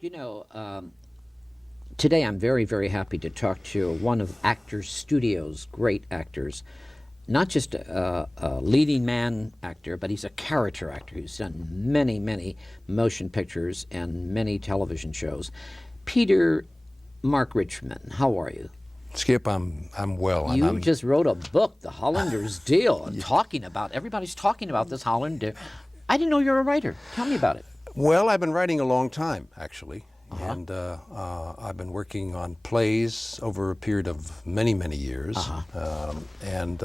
You know, today I'm very, very happy to talk to one of Actors Studio's great actors. Not just a leading man actor, but he's a character actor who's done many, many motion pictures and many television shows. Peter Mark Richman, how are you? Skip, I'm well. You just wrote a book, The Hollander's Deal, and everybody's talking about this Hollander. I didn't know you were a writer. Tell me about it. Well, I've been writing a long time, actually. And I've been working on plays over a period of many, many years. And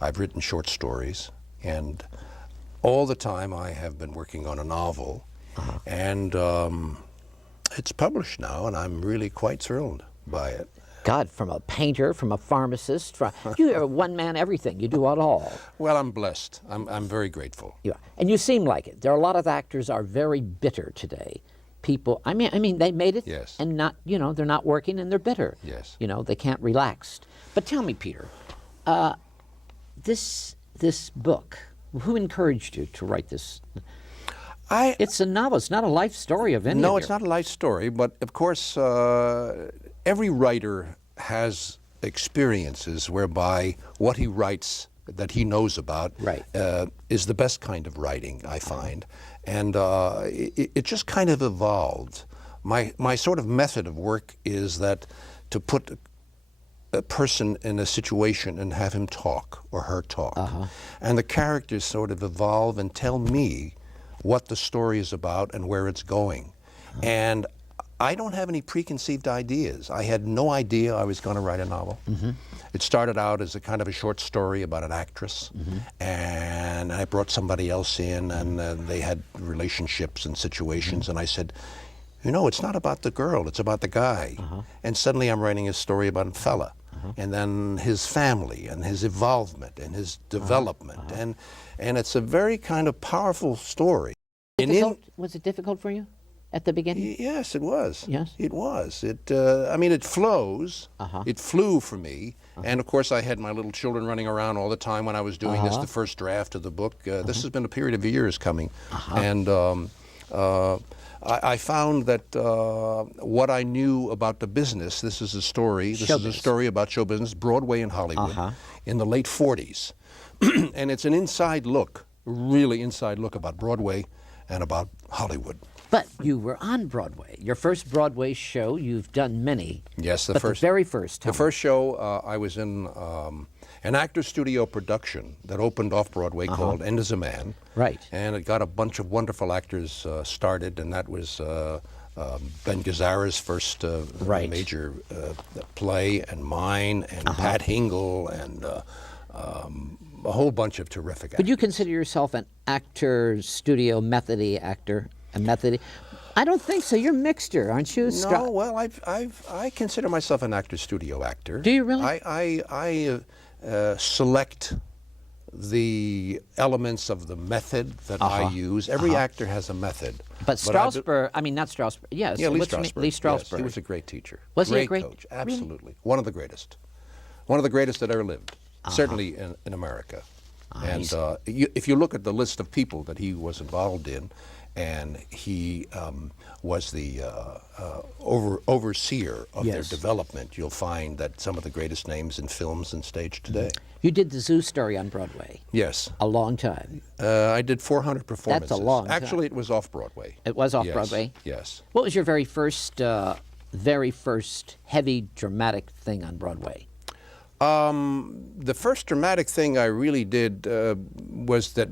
I've written short stories. And all the time I have been working on a novel. And it's published now, and I'm really quite thrilled by it. God, from a painter, from a pharmacist, you are one man everything. You do it all. Well, I'm blessed. I'm very grateful. Yeah, and you seem like it. There are a lot of actors are very bitter today. People, I mean, they made it, yes, and not, they're not working and they're bitter. Yes. They can't relax. But tell me, Peter, this book, who encouraged you to write this? It's a novel. It's not a life story of any. No, it's not a life story. But of course, every writer has experiences whereby what he writes that he knows about is the best kind of writing, I find. And it just kind of evolved. My sort of method of work is that to put a person in a situation and have him talk or her talk. And the characters sort of evolve and tell me what the story is about and where it's going. And I don't have any preconceived ideas. I had no idea I was going to write a novel. It started out as a kind of a short story about an actress, and I brought somebody else in, and they had relationships and situations, and I said, it's not about the girl, it's about the guy. And suddenly I'm writing a story about a fella, and then his family, and his involvement, and his development, and it's a very kind of powerful story. Was it difficult for you at the beginning? Yes, it was. Yes? It was. It flows. It flew for me. And of course I had my little children running around all the time when I was doing this, the first draft of the book. This has been a period of years coming. And I found that what I knew about the business, this is a story about show business, Broadway and Hollywood, in the late 40s. And it's an inside look, really inside look about Broadway and about Hollywood. But you were on Broadway. Your first Broadway show, you've done many. Yes, the very first time. The first show, I was in an Actors Studio production that opened off-Broadway called End as a Man. Right. And it got a bunch of wonderful actors started, and that was Ben Gazzara's first major play, and mine, and Pat Hingle, and a whole bunch of terrific actors. Would you consider yourself an Actors Studio methody actor? A method? I don't think so. You're mixture, aren't you? No, well, I consider myself an Actors Studio actor. Do you really? I select the elements of the method that I use. Every actor has a method. But Strasberg, not Strasberg. Yes. Yeah, Lee Strasberg. Lee Strasberg. Yes, he was a great teacher. Was he a great coach? Absolutely. Really? One of the greatest. One of the greatest that ever lived. Certainly in America. And if you look at the list of people that he was involved in, and he was the overseer of their development, you'll find that some of the greatest names in films and stage today. You did the Zoo Story on Broadway. Yes. A long time. I did 400 performances. That's a long time. Actually, it was off-Broadway. It was off-Broadway? Yes. What was your very first heavy dramatic thing on Broadway? The first dramatic thing I really did was the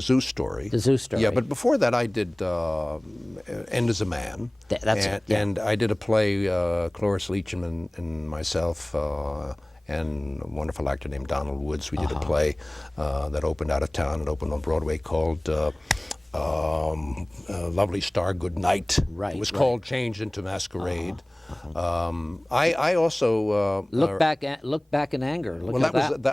Zoo Story. The Zoo Story. Yeah, but before that I did End as a Man. And I did a play, Cloris Leachman and myself, and a wonderful actor named Donald Woods. We did a play that opened out of town and opened on Broadway called Lovely Star Good Night. Right. It was called Changed into Masquerade. I also look back in anger.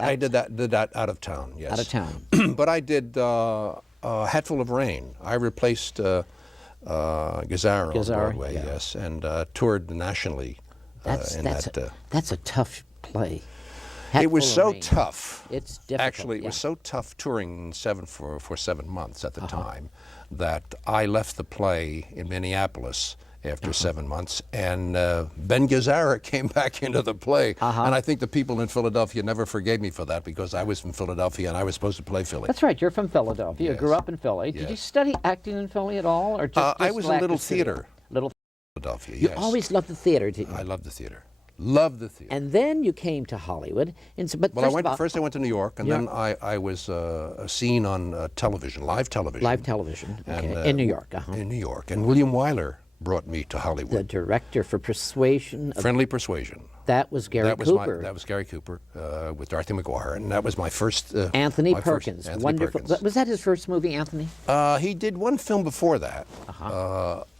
I did that out of town. Yes, out of town. But I did Hatful of Rain. I replaced Gazzara on Broadway. Yeah. Yes, and toured nationally. That's a tough play. It was full of so rain. tough. It's difficult. Actually, it yeah. was so tough touring for 7 months at the time that I left the play in Minneapolis after 7 months, and Ben Gazzara came back into the play. And I think the people in Philadelphia never forgave me for that, because I was from Philadelphia and I was supposed to play Philly. That's right. You're from Philadelphia. You grew up in Philly. Did you study acting in Philly at all, or just I was in Little acting studio? Theater. Little. Philadelphia, You yes. always loved the theater, didn't you? I loved the theater. Loved the theater. And then you came to Hollywood. And so, but Well, first I went to New York, and then I was seen on television, live television. live television, okay, And, in New York. In New York. And William Wyler brought me to Hollywood. The director for Persuasion. Friendly Persuasion. That was Gary Cooper. That was Gary Cooper with Dorothy McGuire, and that was my first. Anthony Perkins. Anthony Wonderful. Perkins. Was that his first movie, Anthony? He did one film before that,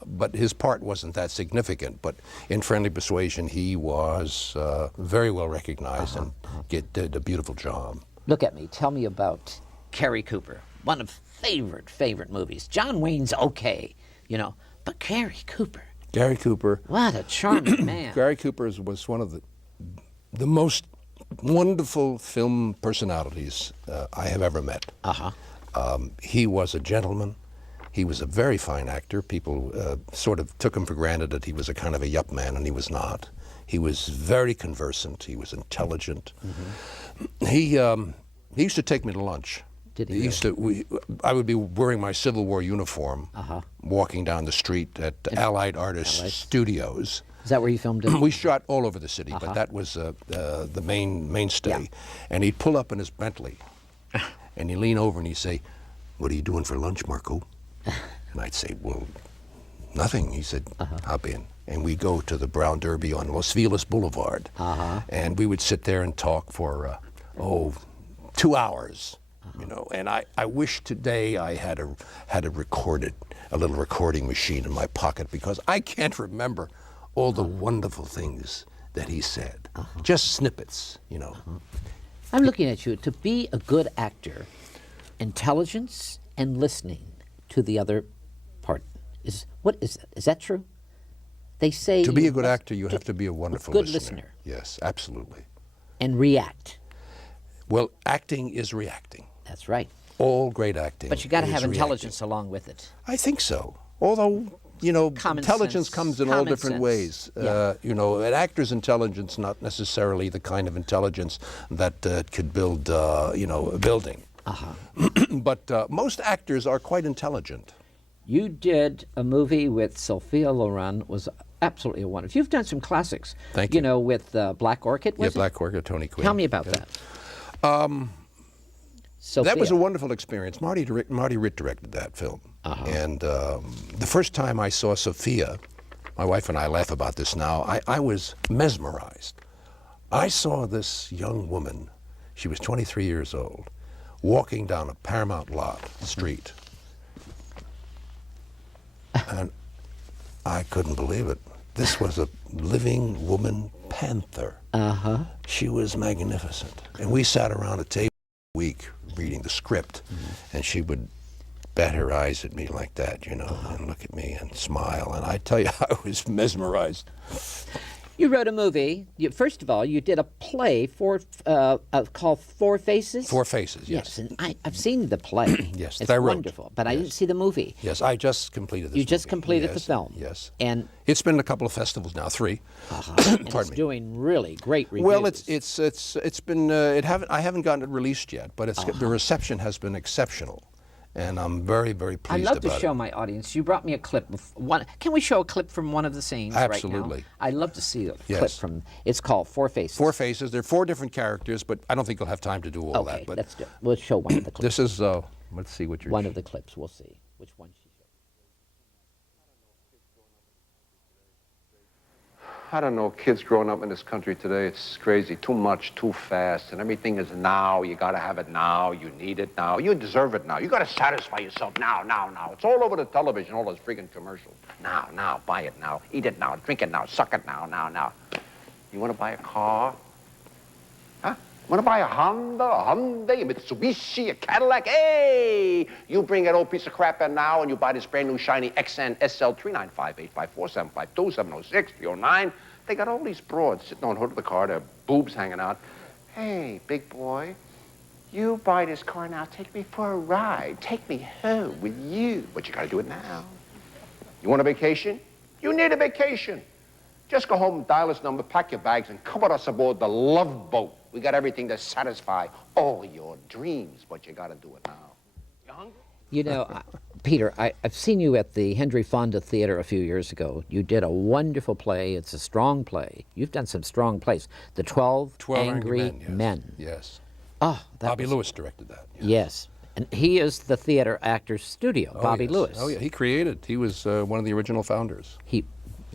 but his part wasn't that significant. But in Friendly Persuasion, he was very well recognized and did a beautiful job. Look at me. Tell me about Carey Cooper. One of favorite movies. John Wayne's okay, you know, but Carey Cooper. Gary Cooper. What a charming man. Gary Cooper was one of the most wonderful film personalities I have ever met. He was a gentleman. He was a very fine actor. People sort of took him for granted that he was a kind of a yup man, and he was not. He was very conversant. He was intelligent. He used to take me to lunch. Did he? I would be wearing my Civil War uniform, walking down the street at Allied Artists Studios. Is that where you filmed it? We shot all over the city, but that was the mainstay. Yeah. And he'd pull up in his Bentley, and he'd lean over and he'd say, "What are you doing for lunch, Marco?" And I'd say, "Well, nothing." He said, "Hop in." And we'd go to the Brown Derby on Los Feliz Boulevard. And we would sit there and talk for, 2 hours. You know, and I wish today I had a little recording machine in my pocket, because I can't remember all the wonderful things that he said. Just snippets, you know. I'm looking at you. To be a good actor, intelligence and listening to the other part is that true? They say To be a good actor, you have to be a wonderful good listener. listener. Yes, absolutely. And react. Well, acting is reacting. That's right. All great acting. But you got to is have reacting. intelligence along with it. I think so. Although, you know, Common intelligence sense. comes in all Common different sense. ways. Yeah. You know, an actor's intelligence not necessarily the kind of intelligence that could build, a building. But most actors are quite intelligent. You did a movie with Sophia Loren, was absolutely a wonderful. You've done some classics. Thank you. You know, with Black Orchid, was it? Black Orchid, Tony Quinn. Tell me about that. Sophia. That was a wonderful experience. Marty Ritt directed that film. And the first time I saw Sophia, my wife and I laugh about this now, I was mesmerized. I saw this young woman, she was 23 years old, walking down a Paramount lot street. And I couldn't believe it. This was a living woman panther. She was magnificent. And we sat around a table a week reading the script, and she would bat her eyes at me like that, you know, and look at me and smile. And I tell you, I was mesmerized. You wrote a movie. First of all, you did a play called Four Faces. Four Faces, yes. And I've seen the play. Yes, it's that I wrote. wonderful. But I didn't see the movie. Yes, I just completed this You just movie. completed the Yes, film. Yes. And it's been a couple of festivals now, 3. and Pardon it's me. doing really great reviews. Well, it's been I haven't gotten it released yet, but the reception has been exceptional, and I'm very, very I pleased love about to show my audience. You brought me a clip of one. Can we show a clip from one of the scenes Absolutely. right now? I love to see a clip Yes. from. It's called Four Faces. Four Faces. There are 4 different characters, but I don't think you'll have time to do all Okay, that. But let's do. We'll show one of the clips. this is let's see what you're. One of the clips. We'll see which one she showed. I don't know, kids growing up in this country today, it's crazy. Too much, too fast, and everything is now. You gotta have it now. You need it now. You deserve it now. You gotta satisfy yourself now. It's all over the television, all those freaking commercials. Now, buy it now. Eat it now. Drink it now. Suck it now. You wanna buy a car? Huh? Wanna buy a Honda, a Hyundai, a Mitsubishi, a Cadillac? Hey! You bring that old piece of crap in now and you buy this brand new shiny XN SL 395-854-752-706-309. They got all these broads sitting on the hood of the car, their boobs hanging out. Hey, big boy, you buy this car now, take me for a ride. Take me home with you. But you gotta do it now. You want a vacation? You need a vacation. Just go home, dial this number, pack your bags, and come with us aboard the Love Boat. We got everything to satisfy all your dreams, but you gotta do it now. You hungry? You know, Peter, I've seen you at the Henry Fonda Theater a few years ago. You did a wonderful play. It's a strong play. You've done some strong plays. The 12 Angry Men. Yes. Oh, Bobby Lewis directed that. Yes. And he is the theater actor's studio, Bobby Lewis. Oh, yeah. He was one of the original founders.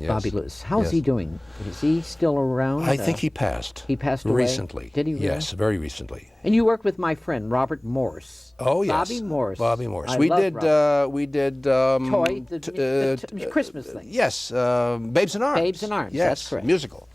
Bobby Lewis. How's he doing? Is he still around? I think he passed. He passed away? Recently. Did he really? Yes, very recently. And you worked with my friend, Robert Morse. Oh, yes. Bobby Morse. Bobby Morse. I We love did. Robert. We did. Toy, the Christmas thing. Yes, Babes in Arms. Babes in Arms, Yes, that's correct. Musical.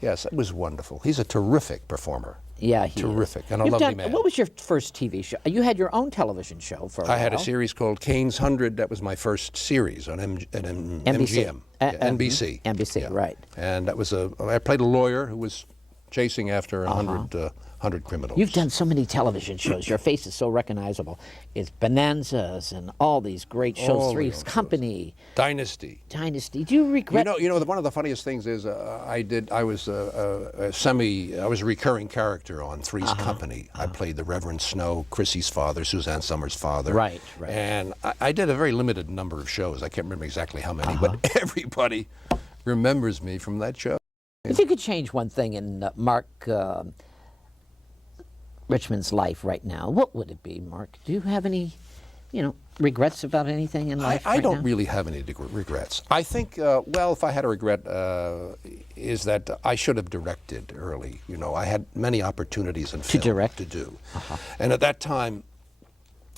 Yes, it was wonderful. He's a terrific performer. Yeah, he terrific is. and a You've lovely man. What was your first TV show? You had your own television show for a while. I had a series called Kane's 100. That was my first series on MGM. NBC. NBC, right. And that was I played a lawyer who was chasing after 100 criminals. You've done so many television shows. Your face is so recognizable. It's Bonanzas and all these great shows. Three's Company. Dynasty. Dynasty. Do you regret? You know, one of the funniest things is I was a recurring character on Three's Company. I played the Reverend Snow, Chrissy's father, Suzanne Summers' father. Right. And I did a very limited number of shows. I can't remember exactly how many, but everybody remembers me from that show. If you could change one thing in Mark Richman's life right now, what would it be, Mark? Do you have any, regrets about anything in life I right don't now? really have any regrets. I think, if I had a regret, is that I should have directed early. I had many opportunities in film to do. And at that time,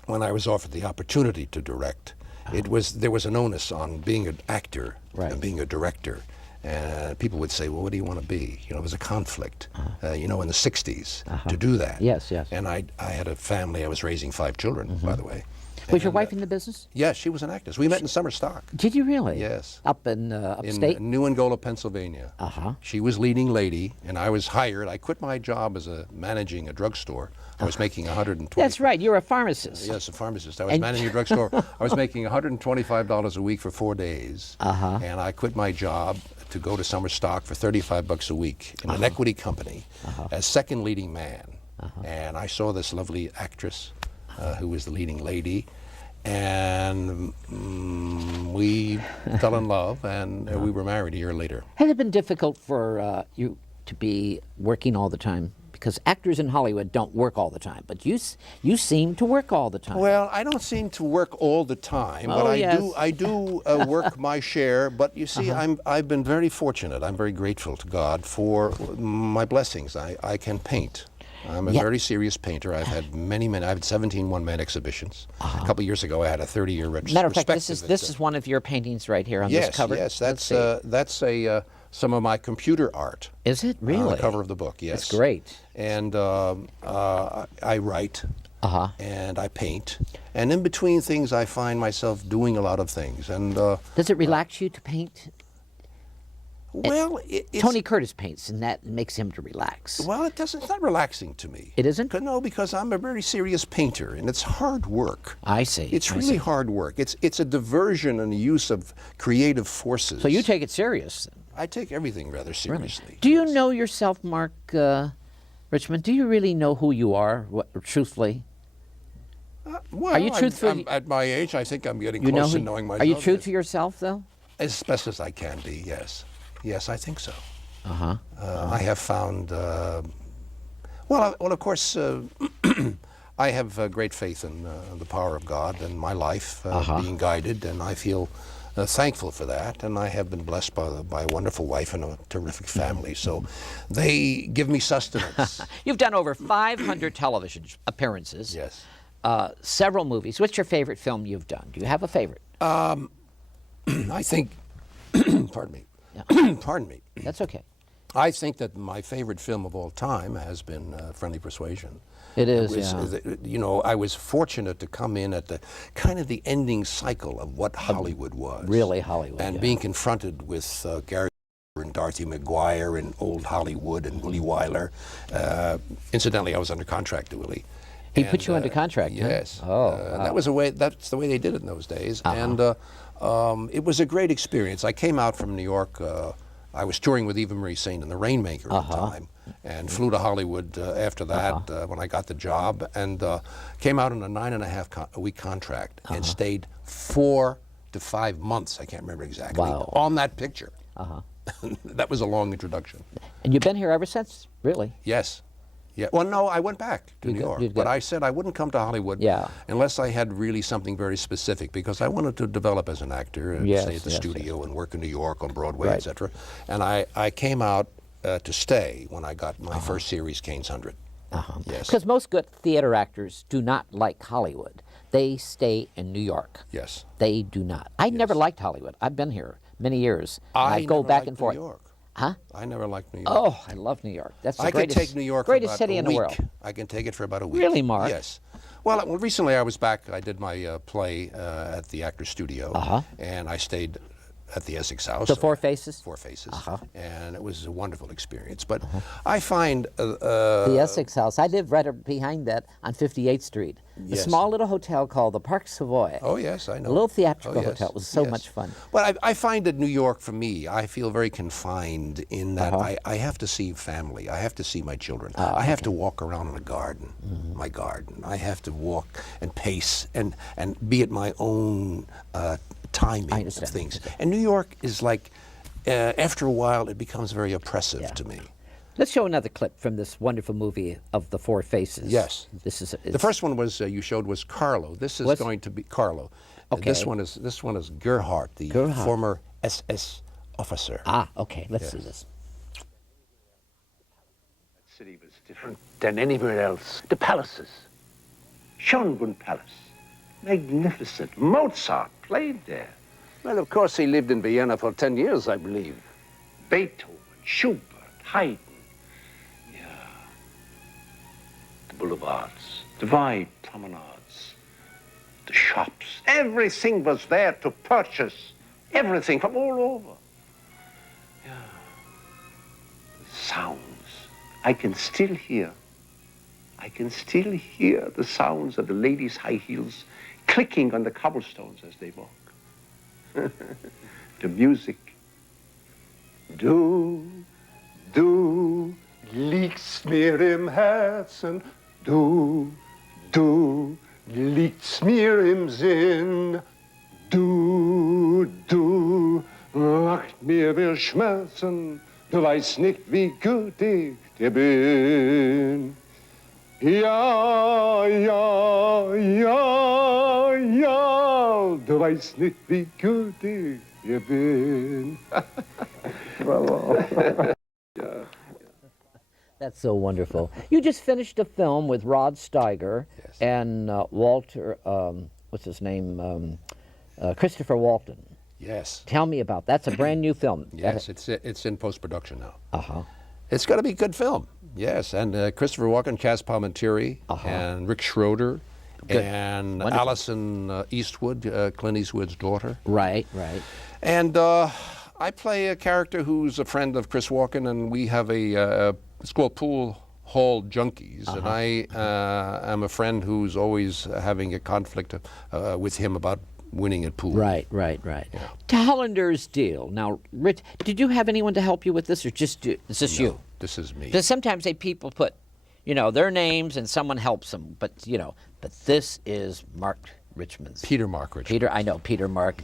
when I was offered the opportunity to direct, there was an onus on being an actor and being a director. And people would say, well, what do you want to be? It was a conflict, in the 60s to do that. Yes. And I had a family. I was raising 5 children, by the way. Was your wife in the business? Yes, she was an actress. We met in summer stock. Did you really? Yes. Up in upstate? In New Angola, Pennsylvania. She was leading lady, and I was hired. I quit my job as managing a drugstore. I was making $120. That's right. You're a pharmacist. Yes, a pharmacist. I was managing a drugstore. I was making $125 a week for 4 days. And I quit my job to go to summer stock for $35 a week in an equity company as second leading man. And I saw this lovely actress who was the leading lady, and we fell in love, and we were married a year later. Has it been difficult for you to be working all the time? Because actors in Hollywood don't work all the time, but you seem to work all the time. Well, I don't seem to work all the time, but I do work my share. But you see, I've been very fortunate. I'm very grateful to God for my blessings. I can paint. I'm a very serious painter. I've had I've had 17 one-man exhibitions. A couple of years ago, I had a 30-year retrospective. Matter of fact, this is one of your paintings right here on this cover. Yes, that's some of my computer art. Is it really? On the cover of the book, yes. That's great. And I write, and I paint, and in between things, I find myself doing a lot of things. And does it relax you to paint? Well, Tony Curtis paints, and that makes him to relax. Well, it doesn't. It's not relaxing to me. It isn't? No, because I'm a very serious painter, and it's hard work. I see. It's really hard work. It's a diversion and the use of creative forces. So you take it serious. I take everything rather seriously. Really? Do you know yourself, Mark Richman? Do you really know who you are, truthfully? Well, are you truthful? At my age, I think I'm getting close to knowing myself. Are you true to yourself, though? As best as I can be, yes. Yes, I think so. I have found, well, of course, I have great faith in the power of God and my life being guided, and I feel thankful for that. And I have been blessed by a wonderful wife and a terrific family, so they give me sustenance. You've done over 500 television appearances. Yes. Several movies. What's your favorite film you've done? Do you have a favorite? I think, pardon me. Pardon me. That's okay. I think that my favorite film of all time has been Friendly Persuasion. It is, I was fortunate to come in at the kind of the ending cycle of what Hollywood was. Really Hollywood. And being confronted with Garrett and Dorothy McGuire and Old Hollywood and Willie Wyler. Incidentally, I was under contract to Willie. He put you under contract, yes. Huh? Oh, wow. That's the way they did it in those days. And it was a great experience. I came out from New York. I was touring with Eva Marie Saint and the Rainmaker at the time, and flew to Hollywood after that when I got the job, and came out on a 9.5-week contract and stayed 4 to 5 months, I can't remember exactly, on that picture. That was a long introduction. And you've been here ever since, really? Yes. Yeah. Well, no, I went back to New York, but I said I wouldn't come to Hollywood unless I had really something very specific, because I wanted to develop as an actor and stay at the studio and work in New York on Broadway, etc. And I came out to stay when I got my first series, Kane's 100. Yes. Because most good theater actors do not like Hollywood. They stay in New York. Yes. They do not. I never liked Hollywood. I've been here many years. I go back and forth. New York. Huh? I never liked New York. Oh, I love New York. That's the I greatest, can take New York greatest for about city a in the week. world. I can take it for about a week. Really, Mark? Yes. Well, recently I was back. I did my play at the Actors Studio, and I stayed at the Essex House. The Four Faces? Four Faces. And it was a wonderful experience. But I find... the Essex House. I live right behind that on 58th Street. A small little hotel called the Park Savoy. Oh, yes, I know. A little theatrical hotel. It was so much fun. Well, I find that New York, for me, I feel very confined in that I have to see family. I have to see my children. I have to walk around in a garden, my garden. I have to walk and pace and be at my own timing of things. And New York is like, after a while, it becomes very oppressive to me. Let's show another clip from this wonderful movie of the Four Faces. Yes. This is the first one was you showed was Carlo. This is going to be Carlo. Okay. This one is Gerhardt, the former SS officer. Ah, okay. Let's see this. That city was different than anywhere else. The palaces. Schönbrunn Palace. Magnificent. Mozart played there. Well, of course, he lived in Vienna for 10 years, I believe. Beethoven, Schubert, Haydn. Yeah. The boulevards, the wide promenades, the shops. Everything was there to purchase. Everything from all over. Yeah. The sounds. I can still hear the sounds of the ladies' high heels clicking on the cobblestones as they walk. The music. Du liegst mir im Herzen, du liegst mir im Sinn, du macht mir wir Schmerzen, du weißt nicht, wie gut ich dir bin. Ja, du weißt nicht, wie gut ich dir bin. Bravo. That's so wonderful. You just finished a film with Rod Steiger and Walter, what's his name? Christopher Walken. Yes. Tell me about that. That's a brand new film. Yes, it's in post-production now. It's going to be a good film. Yes, and Christopher Walken, Cas Palminteri, and Rick Schroeder, and Allison Eastwood, Clint Eastwood's daughter. Right. And I play a character who's a friend of Chris Walken, and we have it's called Pool Hall Junkies, and I am a friend who's always having a conflict with him about winning at pool. Right. Yeah. To Hollander's deal. Now, Rich, did you have anyone to help you with this, or is this you? This is me. Because sometimes people put, their names and someone helps them, but this is Mark Richman's. Peter Mark Richman. I know, Peter Mark.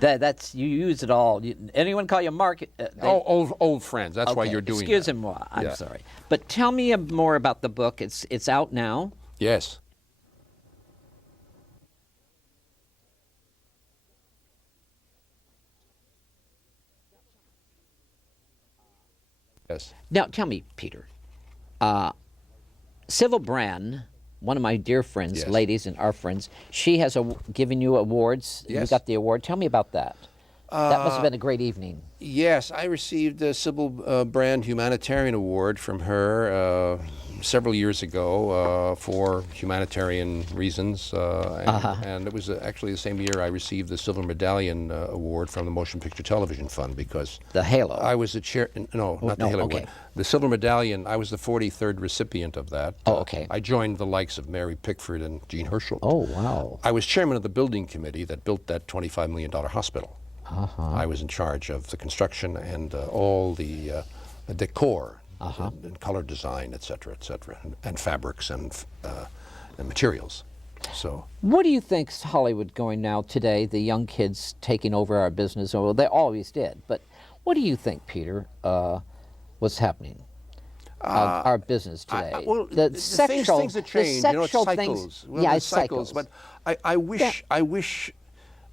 That's you use it all. Anyone call you Mark? Old friends. That's why you're doing that. Excuse-moi. I'm sorry. But tell me more about the book. It's out now. Yes. Yes. Now tell me, Peter. Sybil Brand, one of my dear friends, ladies and our friends, she has given you awards. Yes. You got the award. Tell me about that. That must have been a great evening. Yes, I received the Sybil Brand Humanitarian Award from her several years ago for humanitarian reasons, and it was actually the same year I received the Silver Medallion Award from the Motion Picture Television Fund, because the Halo. I was the chair. No, not the Halo Award. The Silver Medallion. I was the 43rd recipient of that. Oh, okay. I joined the likes of Mary Pickford and Jean Herschel. Oh, wow. I was chairman of the building committee that built that $25 million hospital. I was in charge of the construction and all the decor. And color design, et cetera, and fabrics and materials. So, what do you think's Hollywood going now today? The young kids taking over our business, or they always did. But what do you think, Peter? What's happening? Our business today. Well, the sexual things that change. sexual cycles. Things, well, yeah, it's cycles. But I wish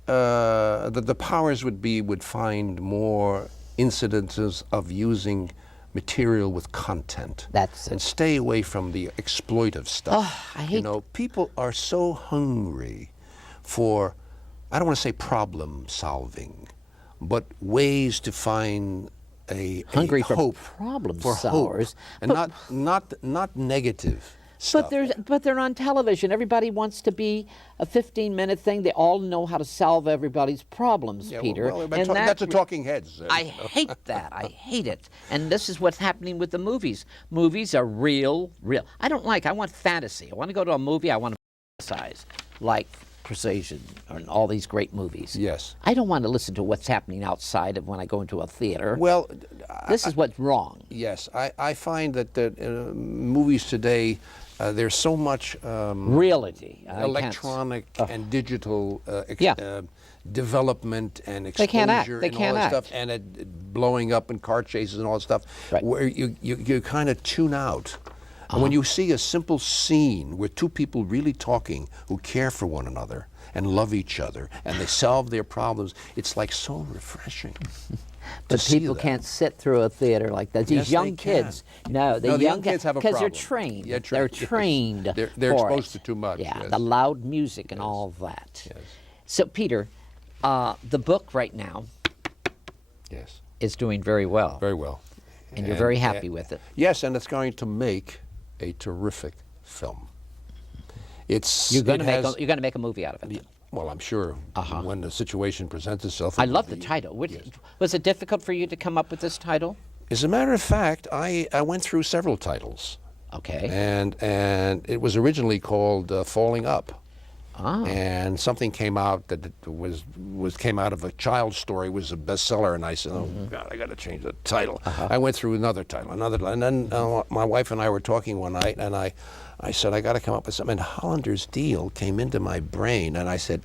that the powers would find more incidences of using material with content. That's it. And stay away from the exploitive stuff. Oh, I hate. People are so hungry for, I don't want to say problem solving, but ways to find hungry for hope, problem for solvers, hope, and not negative stuff. But they're on television. Everybody wants to be a 15-minute thing. They all know how to solve everybody's problems, Peter. Well, that's a talking heads. I hate that. I hate it. And this is what's happening with the movies. Movies are real. I want fantasy. I want to go to a movie. I want to fantasize, like Precision and all these great movies. Yes. I don't want to listen to what's happening outside of when I go into a theater. Well, this is what's wrong. Yes, I find that movies today, there's so much reality, electronic and digital development and exposure They and can't all that act. stuff, and it blowing up and car chases and all that stuff, Right. where you kind of tune out. And when you see a simple scene where two people really talking who care for one another and love each other and they solve their problems, it's like so refreshing. But people can't sit through a theater like that. These Yes, young they can. kids, no, the young kids have a because they're problem. trained. Yeah, they're trained. They're for exposed it. to too much. Yeah, yes. the loud music and all of that. Yes. So, Peter, the book right now is doing very well. Very well. And you're very happy with it. Yes, and it's going to make a terrific film. You're going to make a movie out of it. Well, I'm sure when the situation presents itself. I love the title. Was it difficult for you to come up with this title? As a matter of fact, I went through several titles. Okay. And it was originally called Falling Up. And something came out that came out of a child's story, was a bestseller, and I said, "Oh God, I got to change the title." I went through another title, and then my wife and I were talking one night, and I said, "I got to come up with something." And Hollander's Deal came into my brain, and I said,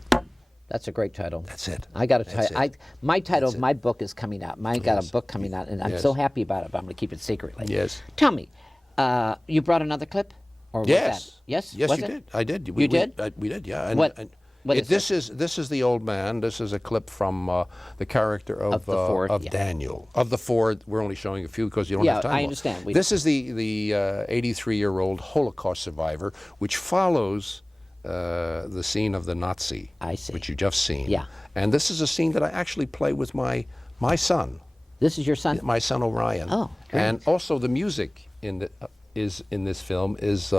"That's a great title." That's it. I got a title. My title of my book is coming out. Mine got a book coming out, and I'm so happy about it. But I'm going to keep it secretly. Yes. Tell me, you brought another clip? Or was Yes. that? Yes. Yes, was you it? did. I did. You did? We did. Yeah. What is this is the old man. This is a clip from the character of the Ford, Daniel. Of the Ford, we're only showing a few because you don't have time. I understand. This is the 83-year-old Holocaust survivor, which follows the scene of the Nazi, which you just seen. Yeah. And this is a scene that I actually play with my son. This is your son? My son Orion. Oh, great. And also the music in this film is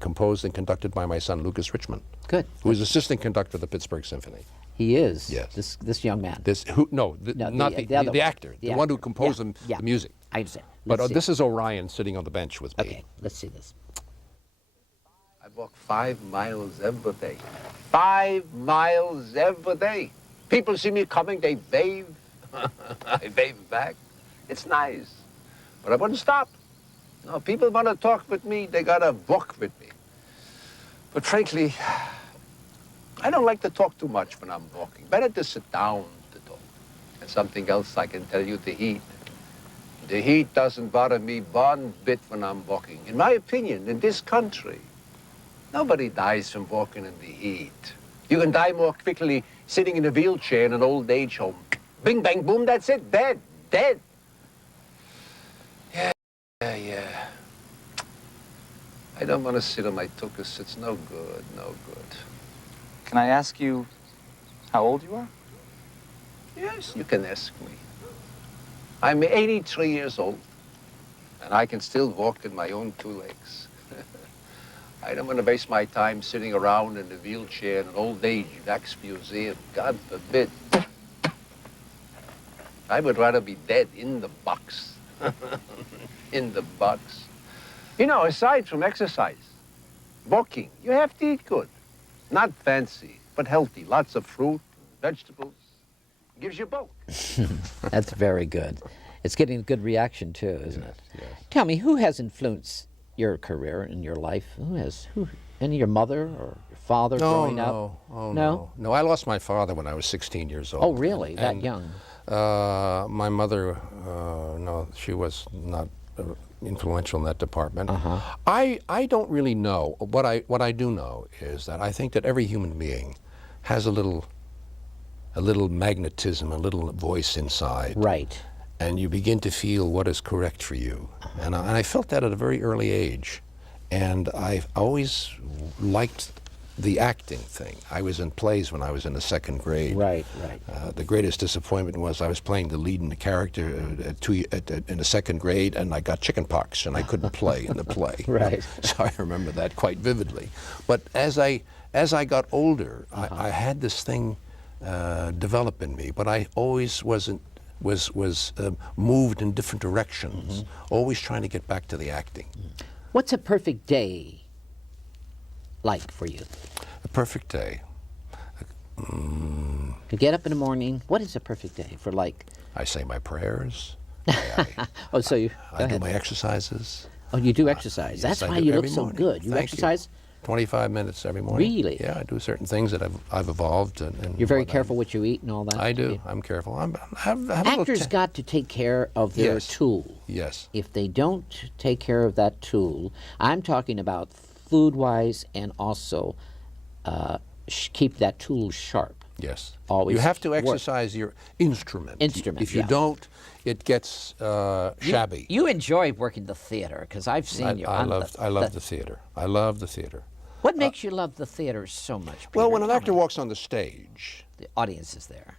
composed and conducted by my son Lucas Richman. Good. Who is assistant conductor of the Pittsburgh Symphony. He is. Yes. This young man. The actor, the one who composed the music. I understand. But this is Orion sitting on the bench with me. Okay, let's see this. I walk 5 miles every day. 5 miles every day. People see me coming, they wave. I wave back. It's nice. But I wouldn't stop. No, people want to talk with me, they got to walk with me. But frankly, I don't like to talk too much when I'm walking. Better to sit down to talk. And something else I can tell you, the heat. The heat doesn't bother me one bit when I'm walking. In my opinion, in this country, nobody dies from walking in the heat. You can die more quickly sitting in a wheelchair in an old age home. Bing, bang, boom, that's it, dead, dead. Yeah. I don't want to sit on my tuchus. It's no good, no good. Can I ask you how old you are? Yes, you can ask me. I'm 83 years old. And I can still walk in my own two legs. I don't want to waste my time sitting around in a wheelchair in an old age wax museum. God forbid. I would rather be dead in the box. In the box. You know, aside from exercise, walking, you have to eat good. Not fancy, but healthy. Lots of fruit, vegetables. Gives you bulk. That's very good. It's getting a good reaction too, isn't it? Yes. Tell me, who has influenced your career and your life? Any your mother or your father growing up? No, I lost my father when I was 16 years old. Oh, really? That young? My mother, no, she was not influential in that department. I don't really know. What I do know is that I think that every human being has a little magnetism, a little voice inside. Right. And you begin to feel what is correct for you. And I felt that at a very early age. And I've always liked the acting thing. I was in plays when I was in the second grade. Right. The greatest disappointment was I was playing the lead in the character in the second grade, and I got chicken pox, and I couldn't play in the play. Right. So I remember that quite vividly. But as I got older, I had this thing develop in me, but I always was moved in different directions, always trying to get back to the acting. What's a perfect day like for you? A perfect day. You get up in the morning. What is a perfect day for like? I say my prayers. Oh, so you? I do my exercises. Oh, you do exercise. Yes, That's I why do you look every so morning. good. You Thank exercise? 25 minutes every morning. Really? Yeah, I do certain things that I've evolved. And You're very what careful what you eat and all that? I do. I'm careful. I have a little Actors got to take care of their Yes. tool. Yes. If they don't take care of that tool, I'm talking about food-wise and also keep that tool sharp. Yes. Always You have to work. exercise your instrument. Instrument, If you yeah. don't, it gets shabby. You enjoy working the theater because I've seen you. I on love the theater. I love the theater. What makes you love the theater so much, Peter? Well, when an Tell actor me. walks on the stage, The audience is there.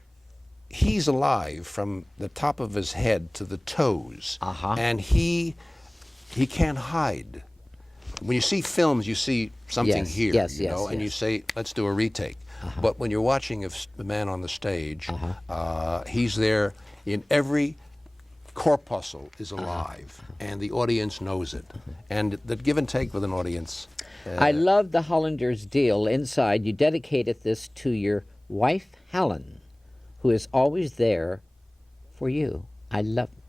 he's alive from the top of his head to the toes, and he can't hide. When you see films, you see something Yes, here, yes, you know, yes, and you yes. say, "Let's do a retake." But when you're watching the man on the stage, he's there in every corpuscle is alive, and the audience knows it. And the give and take with an audience. I love the Hollander's deal. Inside, you dedicated this to your wife, Helen, who is always there for you. I love it.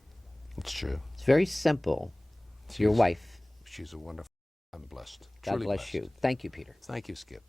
It's true. It's very simple. It's your wife. She's a wonderful. I'm blessed. God Truly bless blessed. you. Thank you, Peter. Thank you, Skip.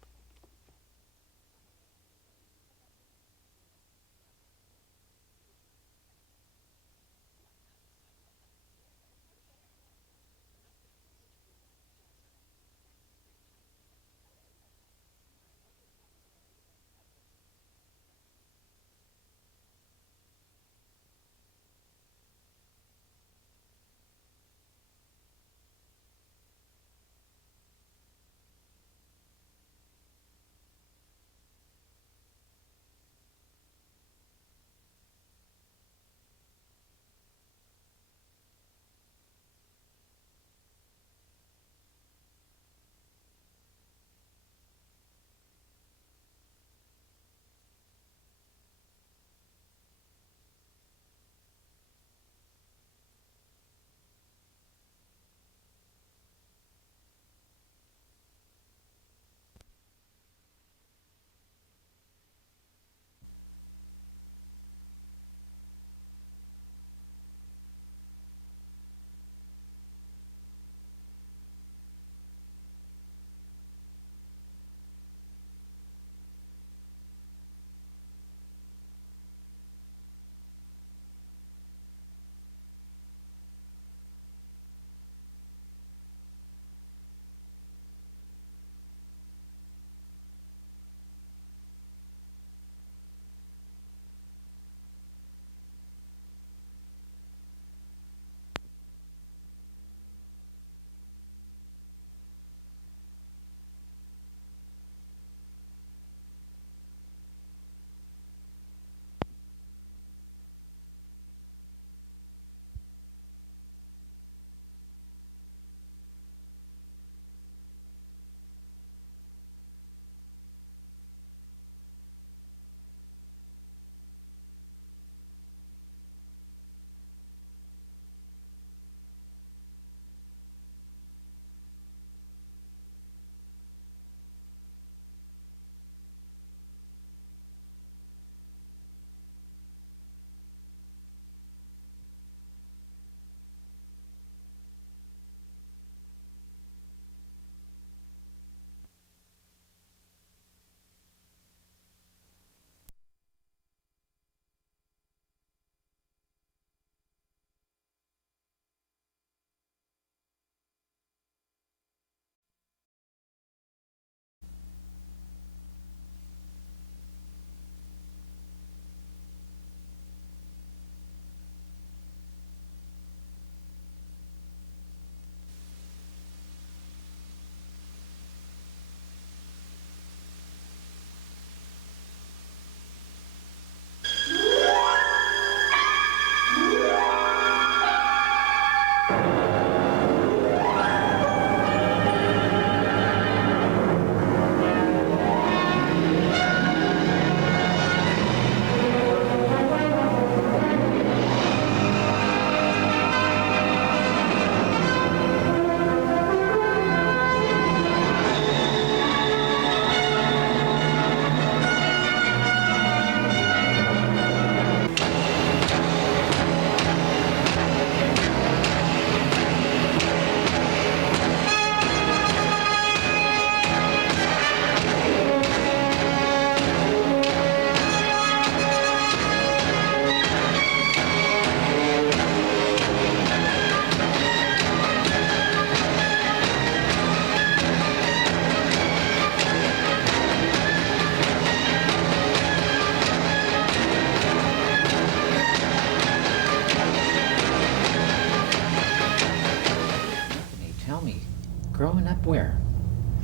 Growing up where?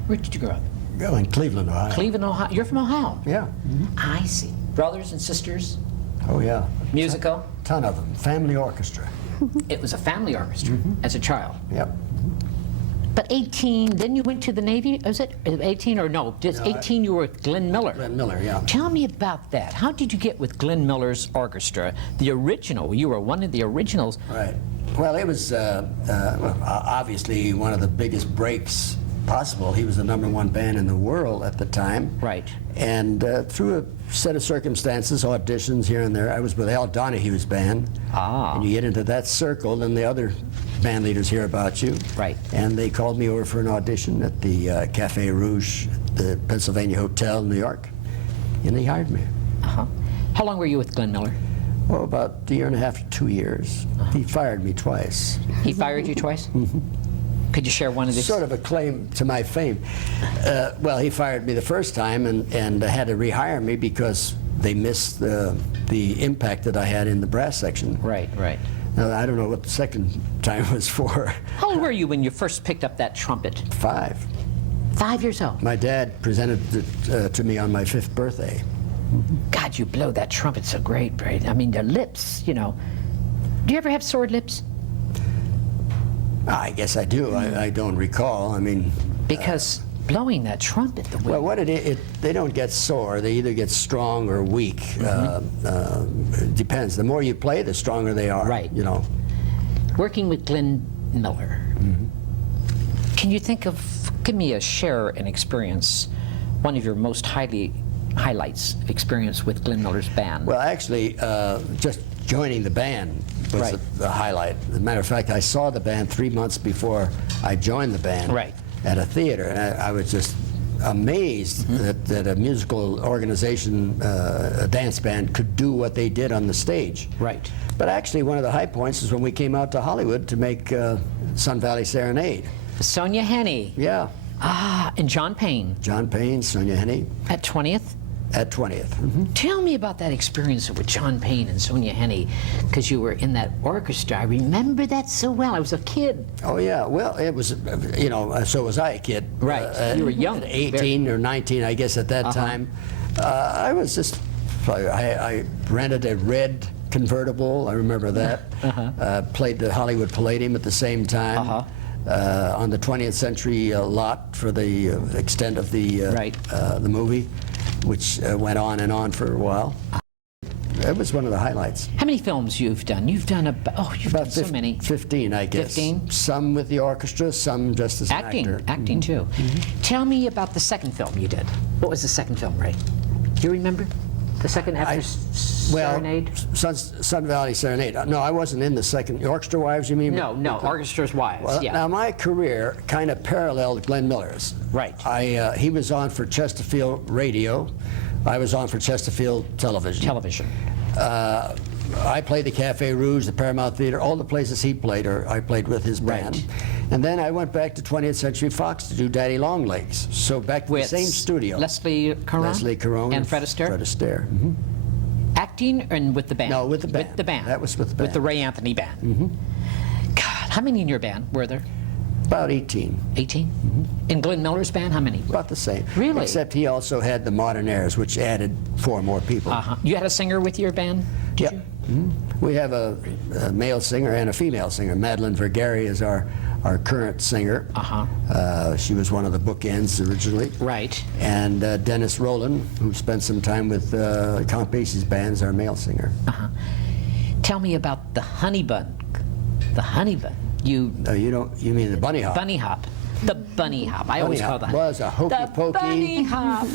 Where did you grow up? Well, in Cleveland, Ohio. Cleveland, Ohio. You're from Ohio? Yeah. I see. Brothers and sisters? Oh, yeah. Musical? Ton of them. Family orchestra. It was a family orchestra as a child. Yep. But 18, then you went to the Navy, was it 18 or no? Just No, 18 you were with Glenn Miller. Glenn Miller, yeah. Tell me about that. How did you get with Glenn Miller's orchestra? The original, you were one of the originals. Right. Well, it was obviously one of the biggest breaks possible. He was the #1 band in the world at the time. Right. And through a set of circumstances, auditions here and there, I was with Al Donahue's band. Ah. And you get into that circle, then the other band leaders hear about you. Right. And they called me over for an audition at the Cafe Rouge, the Pennsylvania Hotel in New York. And they hired me. Uh-huh. How long were you with Glenn Miller? Oh, about a year and a half to 2 years. He fired me twice. He fired you twice? Could you share one of these? Sort of a claim to my fame. Well, he fired me the first time and had to rehire me because they missed the impact that I had in the brass section. Right, right. Now, I don't know what the second time was for. How old were you when you first picked up that trumpet? 5. 5 years old. My dad presented it to me on my 5th birthday. God, you blow that trumpet so great, Brad. I mean, the lips, you know. Do you ever have sword lips? I guess I do. I don't recall. I mean, because blowing that trumpet the way. Well, what they don't get sore. They either get strong or weak. It depends. The more you play, the stronger they are. Right. You know. Working with Glenn Miller, can you think of, give me an experience, one of your most highlights of experience with Glenn Miller's band? Well, actually, just joining the band was Right. the highlight. As a matter of fact, I saw the band 3 months before I joined the band Right. at a theater, and I was just amazed that a musical organization, a dance band, could do what they did on the stage. Right. But actually, one of the high points is when we came out to Hollywood to make Sun Valley Serenade. Sonia Henney. Yeah. Ah, and John Payne. John Payne, Sonia Henney, At 20th? at 20th. Tell me about that experience with John Payne and Sonia Henney, because you were in that orchestra. I remember that so well. I was a kid. Oh, yeah. Well, it was, you know, so was I a kid. Right. You were young. 18 or 19, I guess, at that time. I was just, I rented a red convertible. I remember that. Played the Hollywood Palladium at the same time. On the 20th Century lot for the extent of the the movie, which went on and on for a while. It was one of the highlights. How many films you've done? You've done you've done so many. 15, I guess. 15? Some with the orchestra, some just as an actor. Acting too. Tell me about the second film you did. What was the second film, Ray? Do you remember? The second after Serenade? Sun Valley Serenade. No, I wasn't in the second. Orchestra Wives, you mean? No, Orchestra's Wives. Well, yeah. now my career kind of paralleled Glenn Miller's. Right. He was on for Chesterfield Radio. I was on for Chesterfield Television. I played the Cafe Rouge, the Paramount Theater, all the places he played, or I played with his band. Right. And then I went back to 20th Century Fox to do Daddy Longlegs. So back to With the same studio. Leslie Caron? Leslie Caron. And Fred Astaire? Fred Astaire. Acting and with the band? No, with the band. With the band. That was with the band. With the Ray Anthony band. God, how many in your band were there? About 18. 18? In Glenn Miller's band, how many? About the same. Really? Except he also had the Modernaires, which added 4 more people. You had a singer with your band? Did Yep. We have a male singer and a female singer. Madeline Vergari is our current singer. She was one of the Bookends originally. Right. And Dennis Rowland, who spent some time with Count Basie's band, is our male singer. Tell me about the Honey Bun. The Honey Bun. You mean the Bunny Hop? Bunny Hop. The Bunny Hop. I always call that. Was a hokey pokey. The Bunny Hop.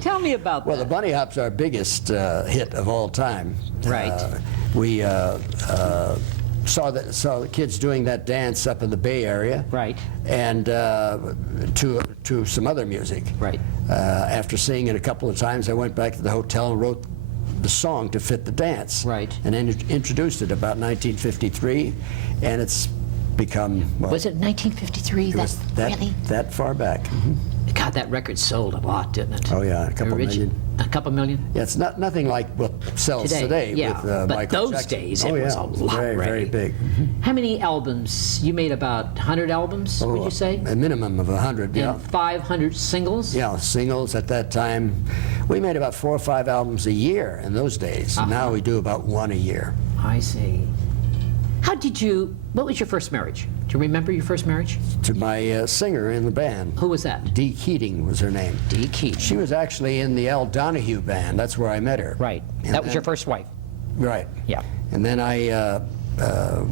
Tell me about Well, that. the Bunny Hop's our biggest hit of all time. Right. We saw the kids doing that dance up in the Bay Area. Right. And to some other music. Right. After seeing it a couple of times, I went back to the hotel and wrote the song to fit the dance. Right. And then introduced it about 1953, and it's become. Well, Was it 1953? it was Really? that far back. God, that record sold a lot, didn't it? Oh yeah, a couple million. A couple million? Yeah, it's nothing like what sells today yeah, with but Michael those Jackson. days it was a lot, very, Ray. very big. How many albums? You made about 100 albums, would you say? A minimum of 100, yeah. And 500 singles? Yeah, singles at that time. We made about 4 or 5 albums a year in those days. Now we do about 1 a year. I see. How did you, what was your first marriage? Do you remember your first marriage? To my singer in the band. Who was that? Dee Keating was her name. Dee Keating. She was actually in the Al Donahue band. That's where I met her. Right. And That was your first wife? Right. Yeah. And then I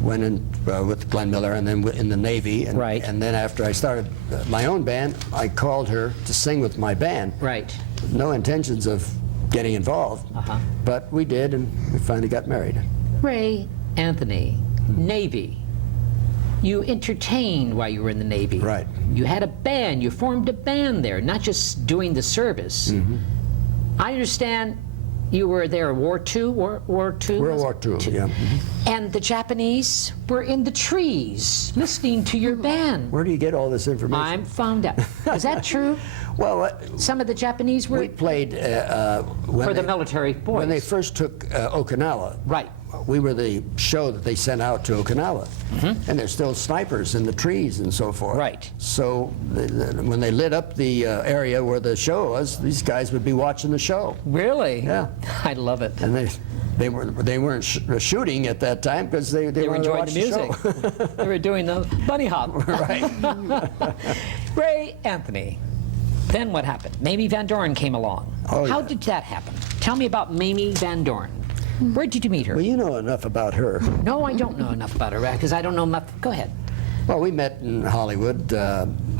went in with Glenn Miller and then in the Navy. And, Right. And then after I started my own band, I called her to sing with my band. Right. No intentions of getting involved. But we did, and we finally got married. Ray Anthony, Navy. You entertained while you were in the Navy. Right. You had a band. You formed a band there, not just doing the service. I understand you were there War II, War II? World War II, yeah. And the Japanese were in the trees listening to your band. Where do you get all this information? I'm found out. Is that true? Well, Some of the Japanese were we played for the military boys. when they first took Okinawa. Right. We were the show that they sent out to Okinawa, and there's still snipers in the trees and so forth. Right. So when they lit up the area where the show was, these guys would be watching the show. Really? Yeah. I love it. And they weren't shooting at that time because they They were wanted to enjoying watch the music. show. They were doing the bunny hop. Right. Ray Anthony. Then what happened? Mamie Van Doren came along. Oh, How yeah. did that happen? Tell me about Mamie Van Doren. Where did you meet her? Well, you know enough about her. No, I don't know enough about her because I don't know enough. Go ahead. Well, we met in Hollywood.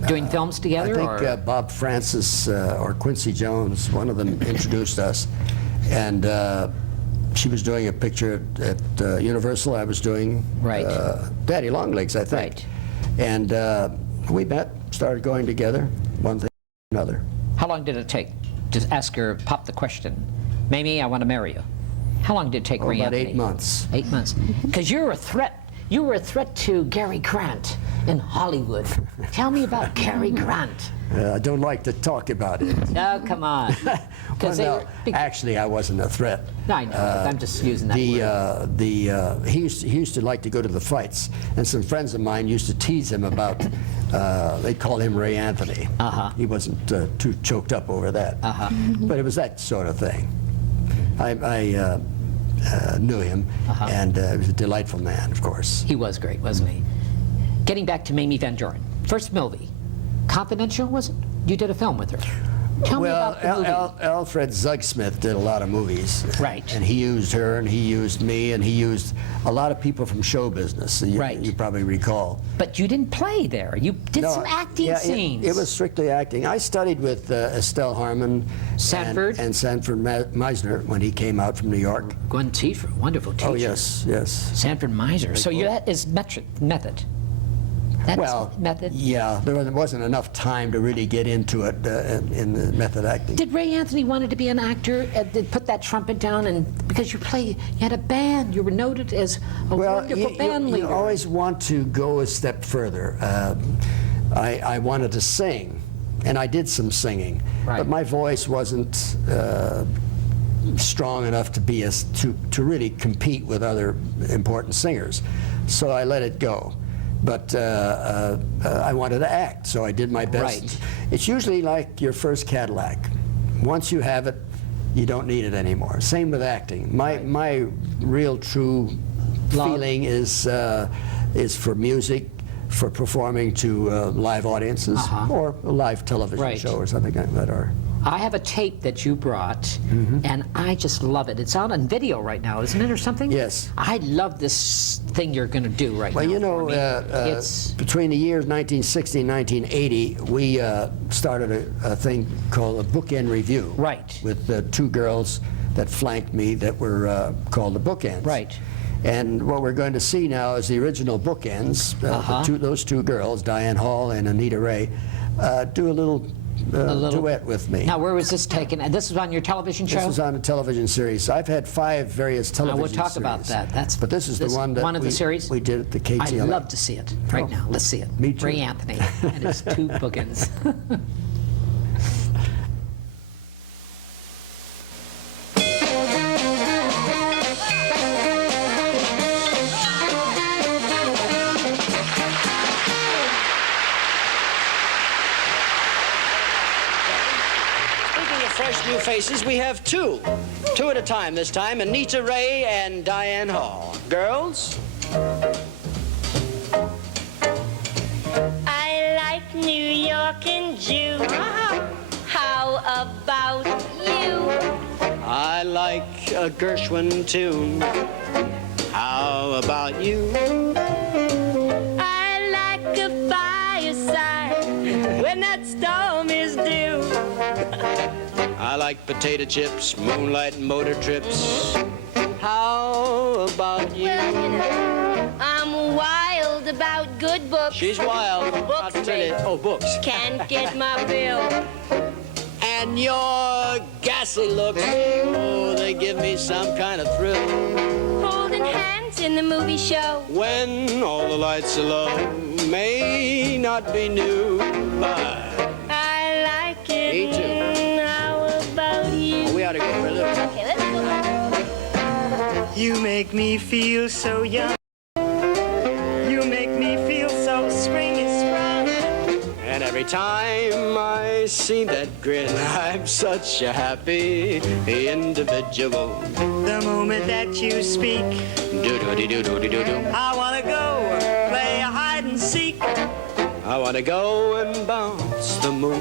Doing films together? I think Bob Francis or Quincy Jones, one of them introduced us. And she was doing a picture at Universal. I was doing Daddy Longlegs, I think. Right. And we met, started going together, one thing or another. How long did it take to ask her, pop the question, Mamie, I want to marry you? How long did it take Ray About Anthony? 8 months. 8 months. Because you were a threat. You were a threat to Cary Grant in Hollywood. Tell me about Cary Grant. I don't like to talk about it. No, come on. Well, no, actually, I wasn't a threat. I know, but I'm just using that word. He used to like to go to the fights, and some friends of mine used to tease him about. They'd call him Ray Anthony. He wasn't too choked up over that. But it was that sort of thing. I knew him, and he was a delightful man, of course. He was great, wasn't he? Getting back to Mamie Van Doren. First movie. Confidential, was it? You did a film with her. Tell me about the movie. Alfred Zugsmith did a lot of movies. Right. And he used her, and he used me, and he used a lot of people from show business. Right. You probably recall. But you didn't play there. You did some acting scenes. It was strictly acting. I studied with Estelle Harmon Sanford. and Sanford Meisner when he came out from New York. Gwen Teefer, wonderful teacher. Oh, yes, yes. Sanford Meisner. So that is method. That's Well, method. yeah, there wasn't enough time to really get into it in the method acting. Did Ray Anthony wanted to be an actor? Did put that trumpet down, and because you had a band, you were noted as a wonderful band leader. You always want to go a step further. I wanted to sing, and I did some singing, but my voice wasn't strong enough to be to really compete with other important singers, so I let it go. But I wanted to act, so I did my best. Right. It's usually like your first Cadillac. Once you have it, you don't need it anymore. Same with acting. My real true feeling is for music, for performing to live audiences, or a live television show or something like that. Or I have a tape that you brought, and I just love it. It's out on video right now, isn't it, or something? Yes. I love this thing you're going to do right now. Well, you know, it's between the years 1960 and 1980, we started a thing called a Bookend Review. Right. With 2 girls that flanked me that were called the Bookends. Right. And what we're going to see now is the original Bookends. Those 2 girls, Diane Hall and Anita Ray, do a little duet with me. Now, where was this taken? And this was on your television show? This was on a television series. I've had 5 various television series. We'll talk about that. But this is the one that of the series? we did at the KTLA. I'd love to see it right now. Let's see it. Me too. Ray Anthony and his 2 bookends. fresh new faces. We have two at a time this time, Anita Ray and Diane Hall. Girls? I like New York and June. How about you? I like a Gershwin tune. How about you? I like a fireside when that storm is due. I like potato chips, moonlight and motor trips. How about you? Well, you know, I'm wild about good books. She's wild. Books, I'll tell you. Oh, books. Can't get my fill. And your gassy looks, oh, they give me some kind of thrill. Holding hands in the movie show. When all the lights are low, may not be new, but I like it. Me too. How about you? we ought to go for a little. Okay, let's go. You make me feel so young. You make me feel so spring is sprung. And every time I see that grin, I'm such a happy individual. The moment that you speak, Do-do-de-do-do-de-do-do. I wanna go play hide and seek. I wanna go and bounce the moon,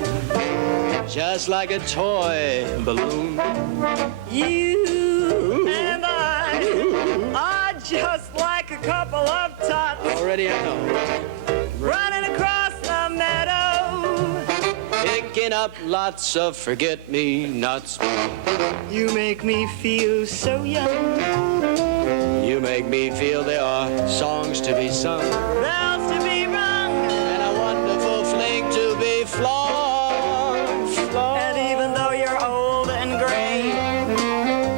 just like a toy balloon. You and I are just like a couple of tots Already I know. running across the meadow. Picking up lots of forget-me-nots. You make me feel so young. You make me feel there are songs to be sung Bells to be rung. and a wonderful fling to be flung. And even though you're old and gray,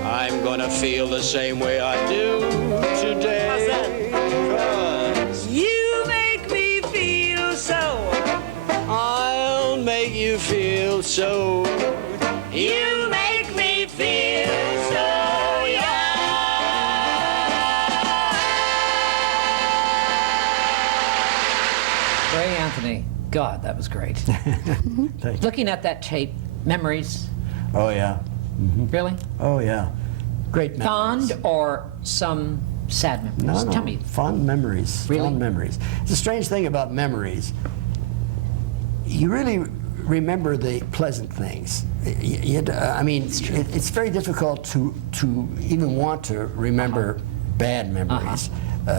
I'm gonna feel the same way I do today. How's that? 'Cause you make me feel so. I'll make you feel so. You make me feel so young. Ray Anthony, God, that was great. Looking at that tape, memories, Oh yeah. really? Oh yeah. Great memories. Fond or some sad memories? No, Tell me. Fond memories. Really? Fond memories. It's a strange thing about memories. You really remember the pleasant things. I mean, it's very difficult to even want to remember bad memories,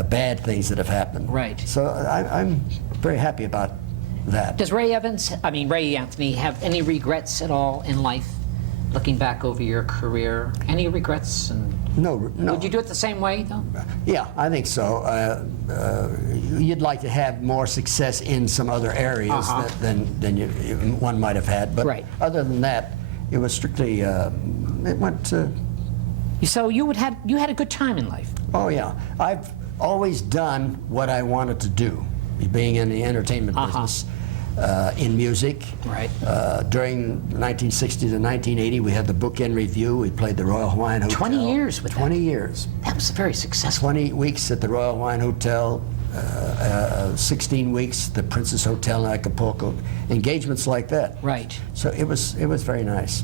bad things that have happened. Right. So I'm very happy about that. Does Ray Anthony have any regrets at all in life? Looking back over your career, any regrets? And No. would you do it the same way, though? Yeah, I think so. You'd like to have more success in some other areas than one might have had. But Right. other than that, it was strictly, it went to, So you had a good time in life. oh yeah. I've always done what I wanted to do, being in the entertainment business. In music. Right. During 1960 to 1980, we had the Bookend Review. We played the Royal Hawaiian Hotel. 20 years with 20 years. That was very successful. 20 weeks at the Royal Hawaiian Hotel, 16 weeks at the Princess Hotel in Acapulco. Engagements like that. Right. So it was very nice.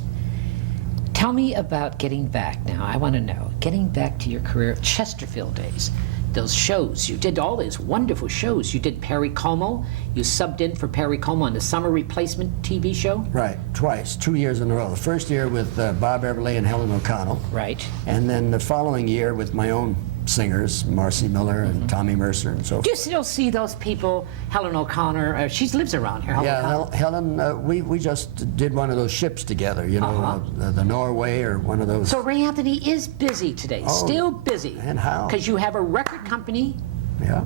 Tell me about getting back now. I want to know. Getting back to your career, Chesterfield days. Those shows. You did all those wonderful shows. You did Perry Como. You subbed in for Perry Como on the Summer Replacement TV show. Right, twice, 2 years in a row. The first year with Bob Everly and Helen O'Connell. Right. And then the following year with my own singers, Marcy Miller and Tommy Mercer and so forth. Do you still see those people? Helen O'Connor, she lives around here. Helen O'Connor. Helen, we just did one of those ships together, you know, the Norway or one of those. So Ray Anthony is busy today, still busy. And how? Because you have a record company. Yeah.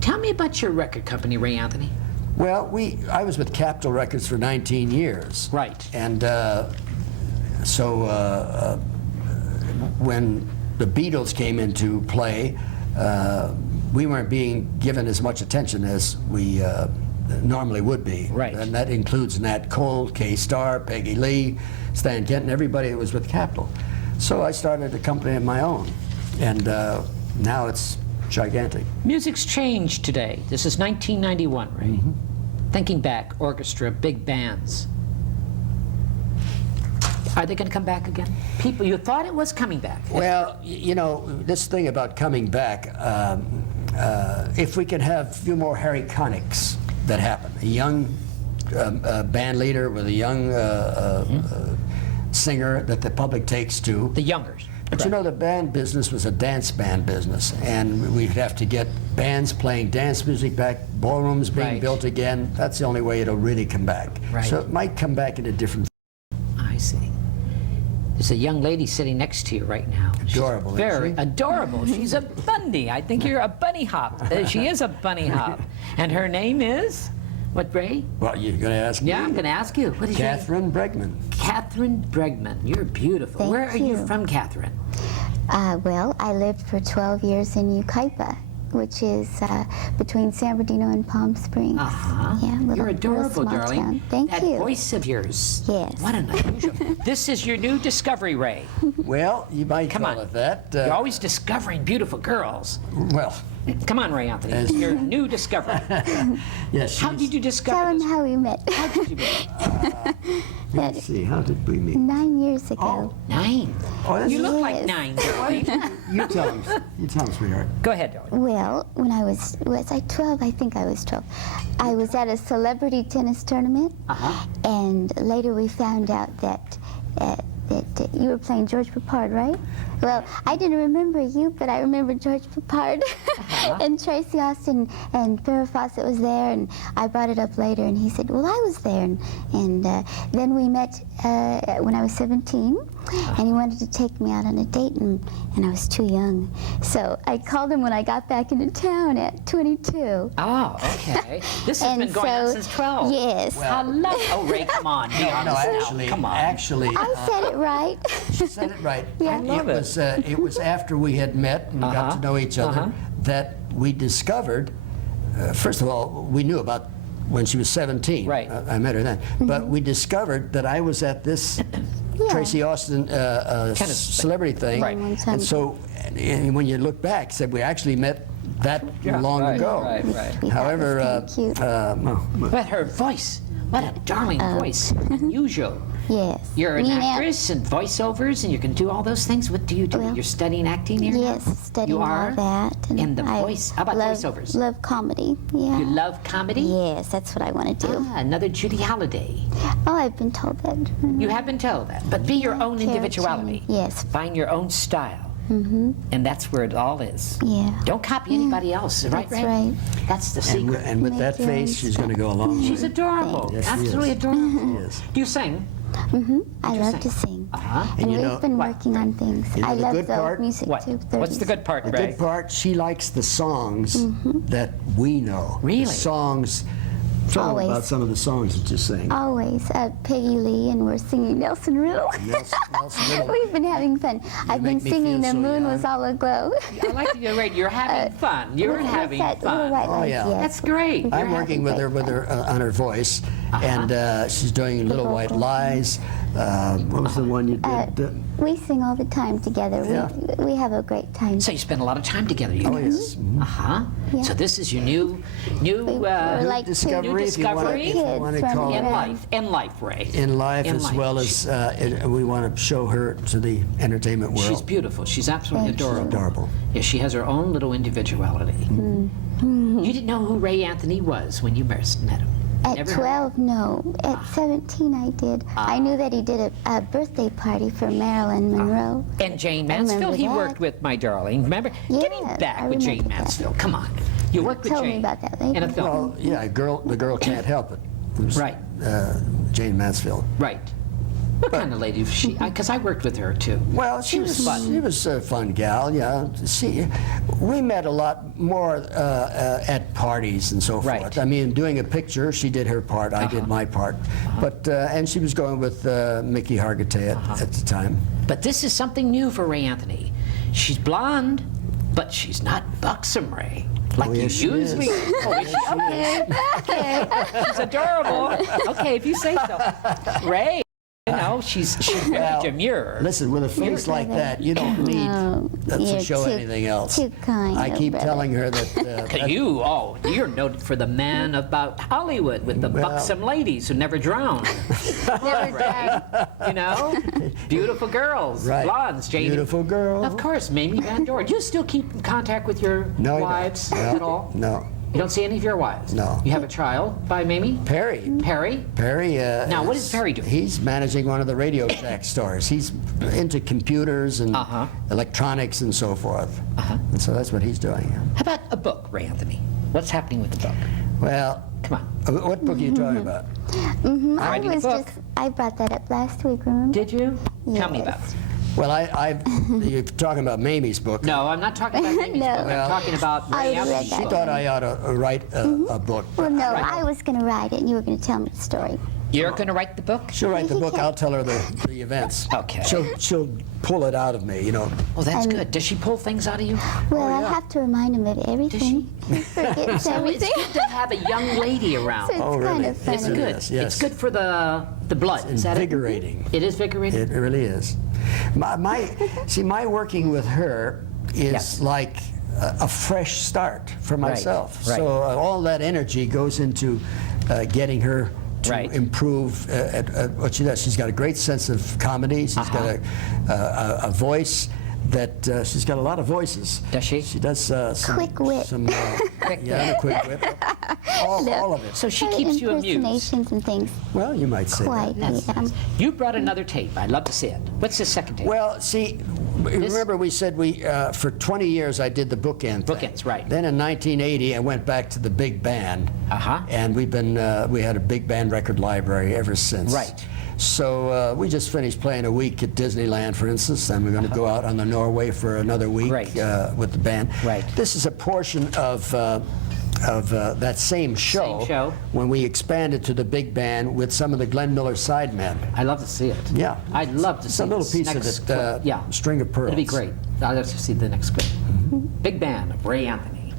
Tell me about your record company, Ray Anthony. Well, I was with Capitol Records for 19 years. Right. And so when the Beatles came into play, we weren't being given as much attention as we normally would be. Right. And that includes Nat Cole, Kay Starr, Peggy Lee, Stan Kenton, everybody that was with Capitol. So I started a company of my own, and now it's gigantic. Music's changed today. This is 1991, Ray. Thinking back, orchestra, big bands. Are they going to come back again? People, you thought it was coming back. Well, you know, this thing about coming back, if we can have a few more Harry Connicks that happen, a young band leader with a young singer that the public takes to. The youngers. But you know, the band business was a dance band business, and we'd have to get bands playing dance music back, ballrooms being built again. That's the only way it'll really come back. Right. So it might come back in a different. I see. There's a young lady sitting next to you right now. Adorable, She's very isn't she? adorable. She's a bunny. I think you're a bunny hop. She is a bunny hop. And her name is? What, Ray? Well, you're going to ask me? Yeah, I'm going to ask you. What is your name? Kathryn Breggman. Kathryn Breggman. You're beautiful. Thank Where are you you. from, Kathryn? Well, I lived for 12 years in Yucaipa, which is between San Bernardino and Palm Springs. Yeah, You're adorable, small darling. town. Thank that you. voice of yours. Yes. What an unusual. This is your new discovery, Ray. Well, you might Come call on. it that. You're always discovering beautiful girls. Well, Come on, Ray Anthony. As- Your new discovery. yes. How did you discover Tell him this? how we met. How did you meet? Let's see, how did we meet? 9 years ago. 9. Oh, that's You look like Yes. 9, darling. You tell him. You tell him, sweetheart. Go ahead, darling. Well, when I was I 12? I think I was 12. I was at a celebrity tennis tournament, and later we found out that that you were playing George Peppard, right? Well, I didn't remember you, but I remember George Peppard. And Tracy Austin and Farrah Fawcett was there, and I brought it up later, and he said, well, I was there. And then we met when I was 17, and he wanted to take me out on a date, and I was too young. So I called him when I got back into town at 22. Oh, okay. This has And been going on so- since 12. Yes. I love Oh, Ray, come on. Be honest now. Come on. Actually, I said it right. she said it right. Yeah. I love it. It was after we had met and got to know each other that we discovered, first of all, we knew about when she was 17. Right. I met her then. But we discovered that I was at this Yeah. Tracy Austin celebrity thing. Right. And so, and when you look back, said we actually met that long ago. Right. However, Cute. But her voice, what a darling voice. Unusual. Yes. You're an Me and Aunt- actress and voiceovers, and you can do all those things. What do you do? Well, You're studying acting here? Yes, now? studying You are? all that. And the I voice. How about love, voiceovers? Love comedy. Yeah. You love comedy? Yes, that's what I want to do. Another Judy Holliday. Oh, I've been told that. You have been told that. But be your own Carey individuality. Chan, yes. Find your own style. And that's where it all is. Yeah. Don't copy anybody else, right, That's Ray? right. That's the and, secret. and with that Make your own face, she's going to go a long way. She's adorable. Yes, she Absolutely is. adorable. Yes. Do you sing? I love to sing. Uh-huh. And you we've know- been working on things. You know I the love good the part? music What? too. What's the 30s. good part, The Ray? good part, she likes the songs that we know. Really? The songs. Tell them about Always. some of the songs that you sing. Always. Peggy Lee, and we're singing Nelson Riddle. Nelson Riddle. We've been having fun. I've been make me singing feel The so Moon young. Was All Aglow. I like that you're right. You're having fun. You're What's having that? Little fun. White Oh, Lies, yeah. yes. That's great. I'm You're working having with her on her voice, and she's doing Little White vocal. Lies. What was the one you did? We sing all the time together. Yeah. We have a great time. So you spend a lot of time together, you guys. yes. Yeah. So this is your new we're like discovery, new if you wanna- discovery if you wanna kids call running it. around. in life, Ray. In life, In as life. well as we want to show her to the entertainment world. She's beautiful. She's absolutely Thank you. adorable. Adorable. Yeah, she has her own little individuality. You didn't know who Ray Anthony was when you first met him. At Never heard? 12, no. At 17, I did. I knew that he did a birthday party for Marilyn Monroe. And Jane I remember Mansfield, he that. worked with, my darling. Remember? Getting Yes, back I with Jane remember that. Mansfield. Come on. You worked with Tell Jane. me about that later. In a film. Well, yeah, the girl can't help it. It was, Right. Jane Mansfield. Right. What kind of lady was she? Because I worked with her too. Well, she was fun. She was a fun gal, yeah. We met a lot more at parties and so Right. forth. I mean, doing a picture, she did her part, I did my part. But and she was going with Mickey Hargitay at the time. But this is something new for Ray Anthony. She's blonde, but she's not buxom, Ray. Like you yes, she usually. is. Oh, is she? Okay. Okay. She's adorable. Okay, if you say so. Ray, you know, know, she's very demure. Listen, with a face like that, you don't need to you're show too- anything else. too kind, I keep brother. telling her that. You're noted for the man about Hollywood with the buxom ladies who never drown. Never done. You know, beautiful girls, Right. blondes, Jane. Beautiful girl. Of course, Mamie Van Doren. Do you still keep in contact with your No, I don't. wives No, at all? no. You don't see any of your wives? No. You have a child by Mamie? Perry. Perry? Perry. Now, what does Perry do? He's managing one of the Radio Shack stores. He's into computers and electronics and so forth. And so that's what he's doing. How about a book, Ray Anthony? What's happening with the book? Well, Come on. what book are you talking about? Writing a book. I brought that up last week, remember? Did you? Tell me about it. Well, you're talking about Mamie's book. No, I'm not talking about Mamie's No. book. I'm talking about I Ray read Anthony's that. She book. thought I ought to write a book. Well, no, I was going to write it, and you were going to tell me the story. You're going to write the book? She'll write the book. I'll tell her the events. Okay. She'll pull it out of me, you know. Oh, that's good. Does she pull things out of you? Well, I have to remind him of everything. He forgets So it's everything. good to have a young lady around. So it's Oh, kind really? of funny. It's good. Yes, yes. It's good for the blood. Is that it? Invigorating. It is invigorating? It really is. My working with her is Yes. like a fresh start for myself. right. So all that energy goes into getting her to Right. improve at what she does. She's got a great sense of comedy. She's got a voice that she's got a lot of voices. Does she? She does some Quick wit. Some, yeah, a quick wit. All of it. So she keeps you amused. Impersonations and things. Well, you might say that. Quite. That's Yeah. nice. You brought another tape. I'd love to see it. What's the second tape? Well, see, remember we said for 20 years I did the bookend thing. Bookends, right. Then in 1980 I went back to the big band. And we had a big band record library ever since. Right. So we just finished playing a week at Disneyland, for instance, and we're going to go out on the Norway for another week with the band. Right. This is a portion of that same show, when we expanded to the big band with some of the Glenn Miller sidemen. I'd love to see it. Yeah. I'd love to see a little this piece next of it, clip. String of Pearls. It'd be great. I'd love to see the next clip. Big band of Ray Anthony.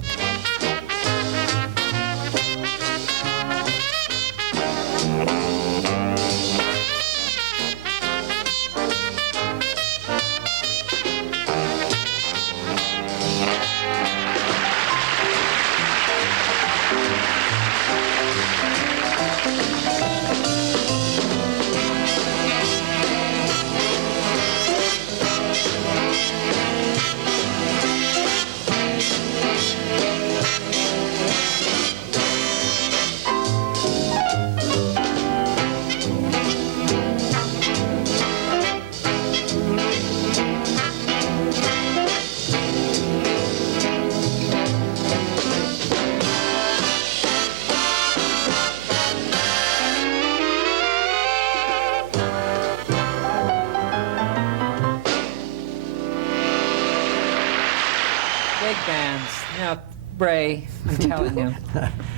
Big bands. Now, Ray, I'm telling you,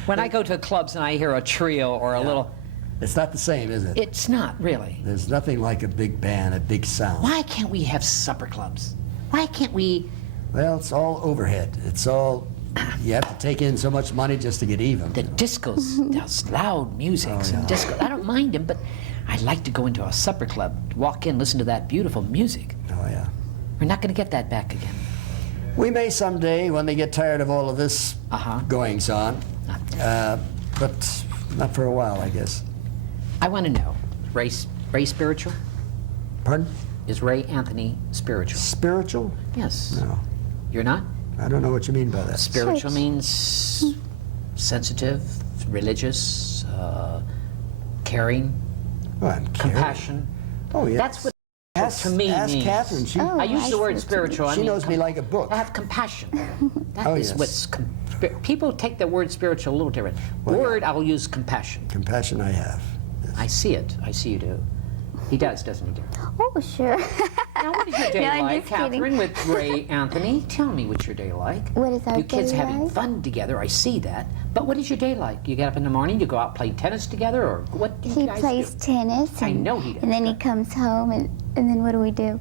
when I go to clubs and I hear a trio or a little... It's not the same, is it? It's not, really. There's nothing like a big band, a big sound. Why can't we have supper clubs? Why can't we... Well, it's all overhead. It's all, you have to take in so much money just to get even. The discos, those loud musics and disco. I don't mind them, but I'd like to go into a supper club, walk in, listen to that beautiful music. Oh, yeah. We're not going to get that back again. We may someday when they get tired of all of this goings on, but not for a while, I guess. I want to know, Ray spiritual? Pardon? Is Ray Anthony spiritual? Spiritual? Yes. No. You're not? I don't know what you mean by that. Spiritual means sensitive, religious, caring, Oh, I'm caring. compassion. Oh, yes. That's what Ask, to me ask means. Kathryn. She, I use the word spiritual. I she mean, knows me like a book. I have compassion. That Oh, is yes. what's people take the word spiritual a little different. Word, I'll use compassion. Compassion I have. I see it. I see you do. He does, doesn't he, dear? Oh, sure. Now, what is your day No, I'm like, just kidding. Catherine, with Ray Anthony? Tell me what's your day like. What is our You kids day having like? fun together, I see that. But what is your day like? You get up in the morning, you go out play tennis together, or what do you He guys plays do? tennis. I and- know he does. And then he comes home, and then what do we do?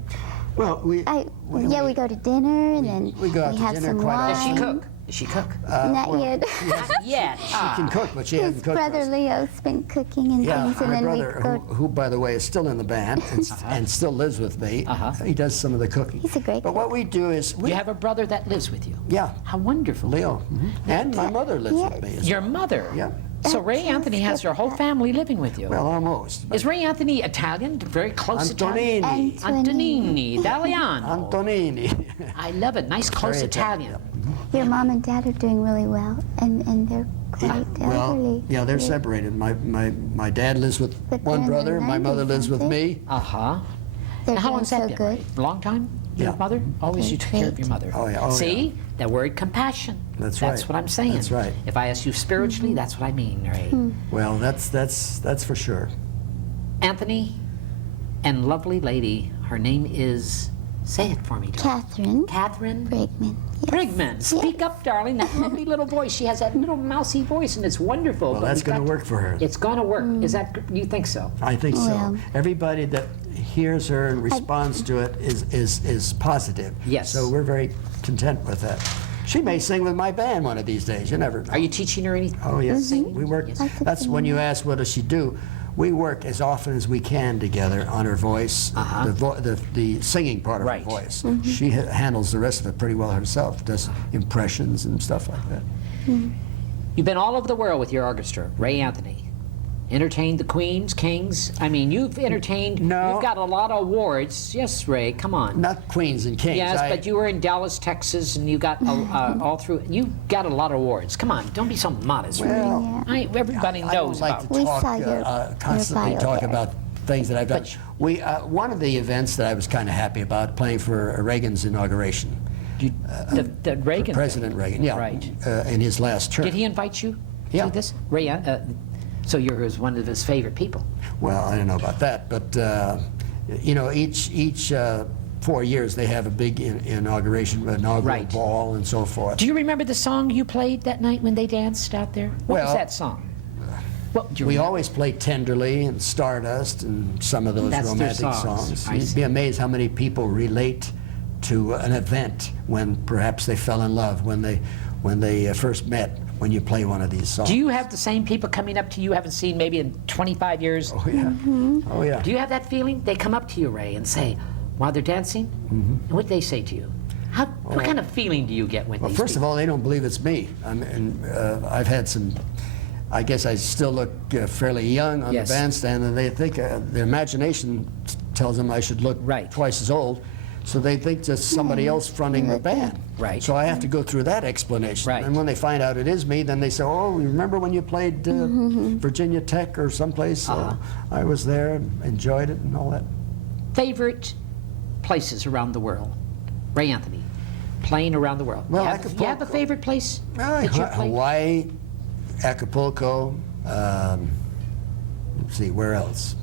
Well, we We go to dinner, and then we go out to have dinner some quite wine. Does she cook? Does she cook? Not well, yet. Not yet. She can cook, but she His hasn't cooked for brother us. Leo's been cooking and Yeah, things, and my then we brother, go. who, by the way, is still in the band and still lives with me, he does some of the cooking. He's a great But what we do is, You have a brother that lives with you. yeah, How wonderful. Leo, and my mother lives with me. Your mother? Yeah. So Ray Anthony has your whole family living with you. Well, almost. Is Ray Anthony Italian? Very close Italian? Antonini. Antonini, Italiano. Antonini. I love it. Nice, close Very Italian. Your mom and dad are doing really well, and they're quite Well, elderly. yeah, they're separated. My dad lives with But one they're in brother. their My mother 90s, lives with aren't they? me. Uh-huh. They're Now, how doing long's that so been, good. Ray? A long time? Your Yeah. mother? Always you took care of Great. your mother. Oh, yeah. Oh, See? That word compassion. That's That's right. what I'm saying. That's right. If I ask you spiritually, that's what I mean, Ray. Well, that's for sure. Anthony and lovely lady, her name is, say it for me, darling. Kathryn Kathryn Breggman. Yes. Breggman. Speak up, darling. That lovely little voice. She has that little mousy voice, and it's wonderful. Well, but that's we've going to got work for her. It's going to work. Is that? You think so? I think so. Well- Everybody that hears her and responds to it is positive. Yes. So we're very content with that. She may sing with my band one of these days. You never know. Are you teaching her anything? Oh, yes. Singing? We work. Yes. That's when you ask what does she do. We work as often as we can together on her voice, the singing part of Right. her voice. She handles the rest of it pretty well herself, does impressions and stuff like that. You've been all over the world with your orchestra, Ray Anthony. Entertained the queens, kings. I mean, you've entertained. No. You've got a lot of awards. Yes, Ray. Come on. Not queens and kings. Yes, but you were in Dallas, Texas, and you got all through. You got a lot of awards. Come on, don't be so modest. Ray. Well, Everybody I don't knows like about. to We talk, saw your constantly bio talk there. about things that I've done. But- We one of the events that I was kind of happy about playing for Reagan's inauguration. The Reagan. President Reagan, yeah, Right. in his last term. Did he invite you Yeah. to this? Ray, so you're one of his favorite people. Well, I don't know about that, but you know, each 4 years they have a big inaugural Right. ball and so forth. Do you remember the song you played that night when they danced out there? What was Well, that song? What, do you We remember? always play Tenderly and Stardust and some of those That's their romantic songs. I You'd see. be amazed how many people relate to an event when perhaps they fell in love, when they first met, when you play one of these songs. Do you have the same people coming up to you haven't seen maybe in 25 years? Oh, yeah. Oh, yeah. Do you have that feeling? They come up to you, Ray, and say, while they're dancing, and what do they say to you? What kind of feeling do you get with Well, these first of people? all, they don't believe it's me. I mean, I've had some. I guess I still look fairly young on Yes. the bandstand, and they think their imagination tells them I should look Right. twice as old. So they think just somebody else fronting the band. Right. So I have to go through that explanation. Right. And when they find out it is me, then they say, "Oh, you remember when you played Virginia Tech or someplace? I was there and enjoyed it and all that." Favorite places around the world? Ray Anthony, playing around the world. Well, you have a Acapulco. favorite place that you played? Hawaii, Acapulco. Let's see, where else?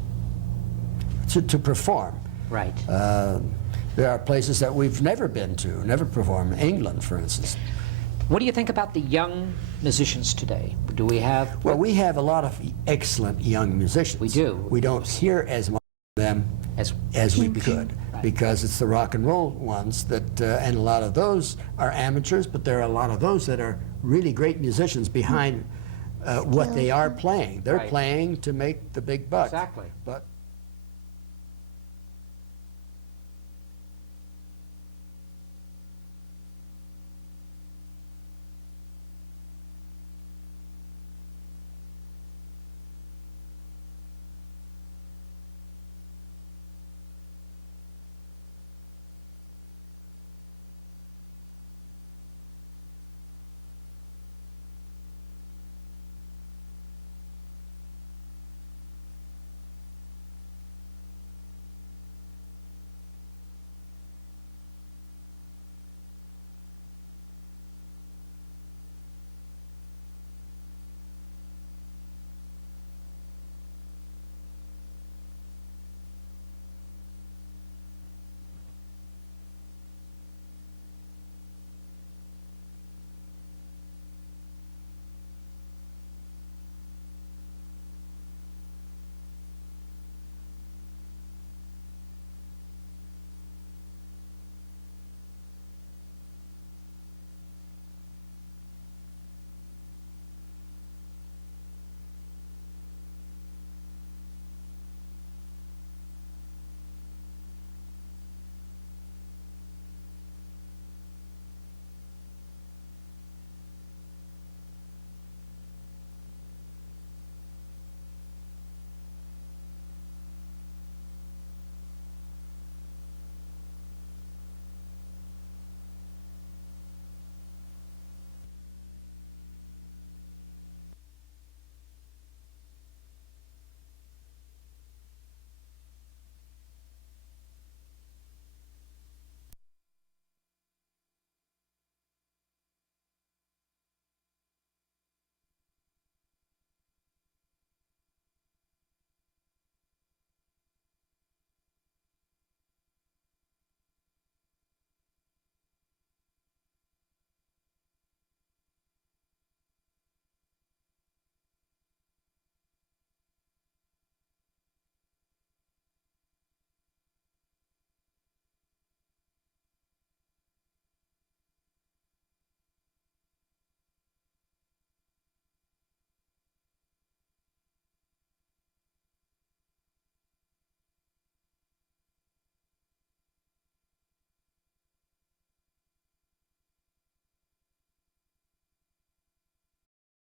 To perform. Right. There are places that we've never been to, never performed. England, for instance. What do you think about the young musicians today? Do we have? Well, we have a lot of excellent young musicians. We do. We don't hear as much of them as we could, Right. because it's the rock and roll ones that, and a lot of those are amateurs, but there are a lot of those that are really great musicians behind what they are playing. They're Right. playing to make the big bucks. Exactly. But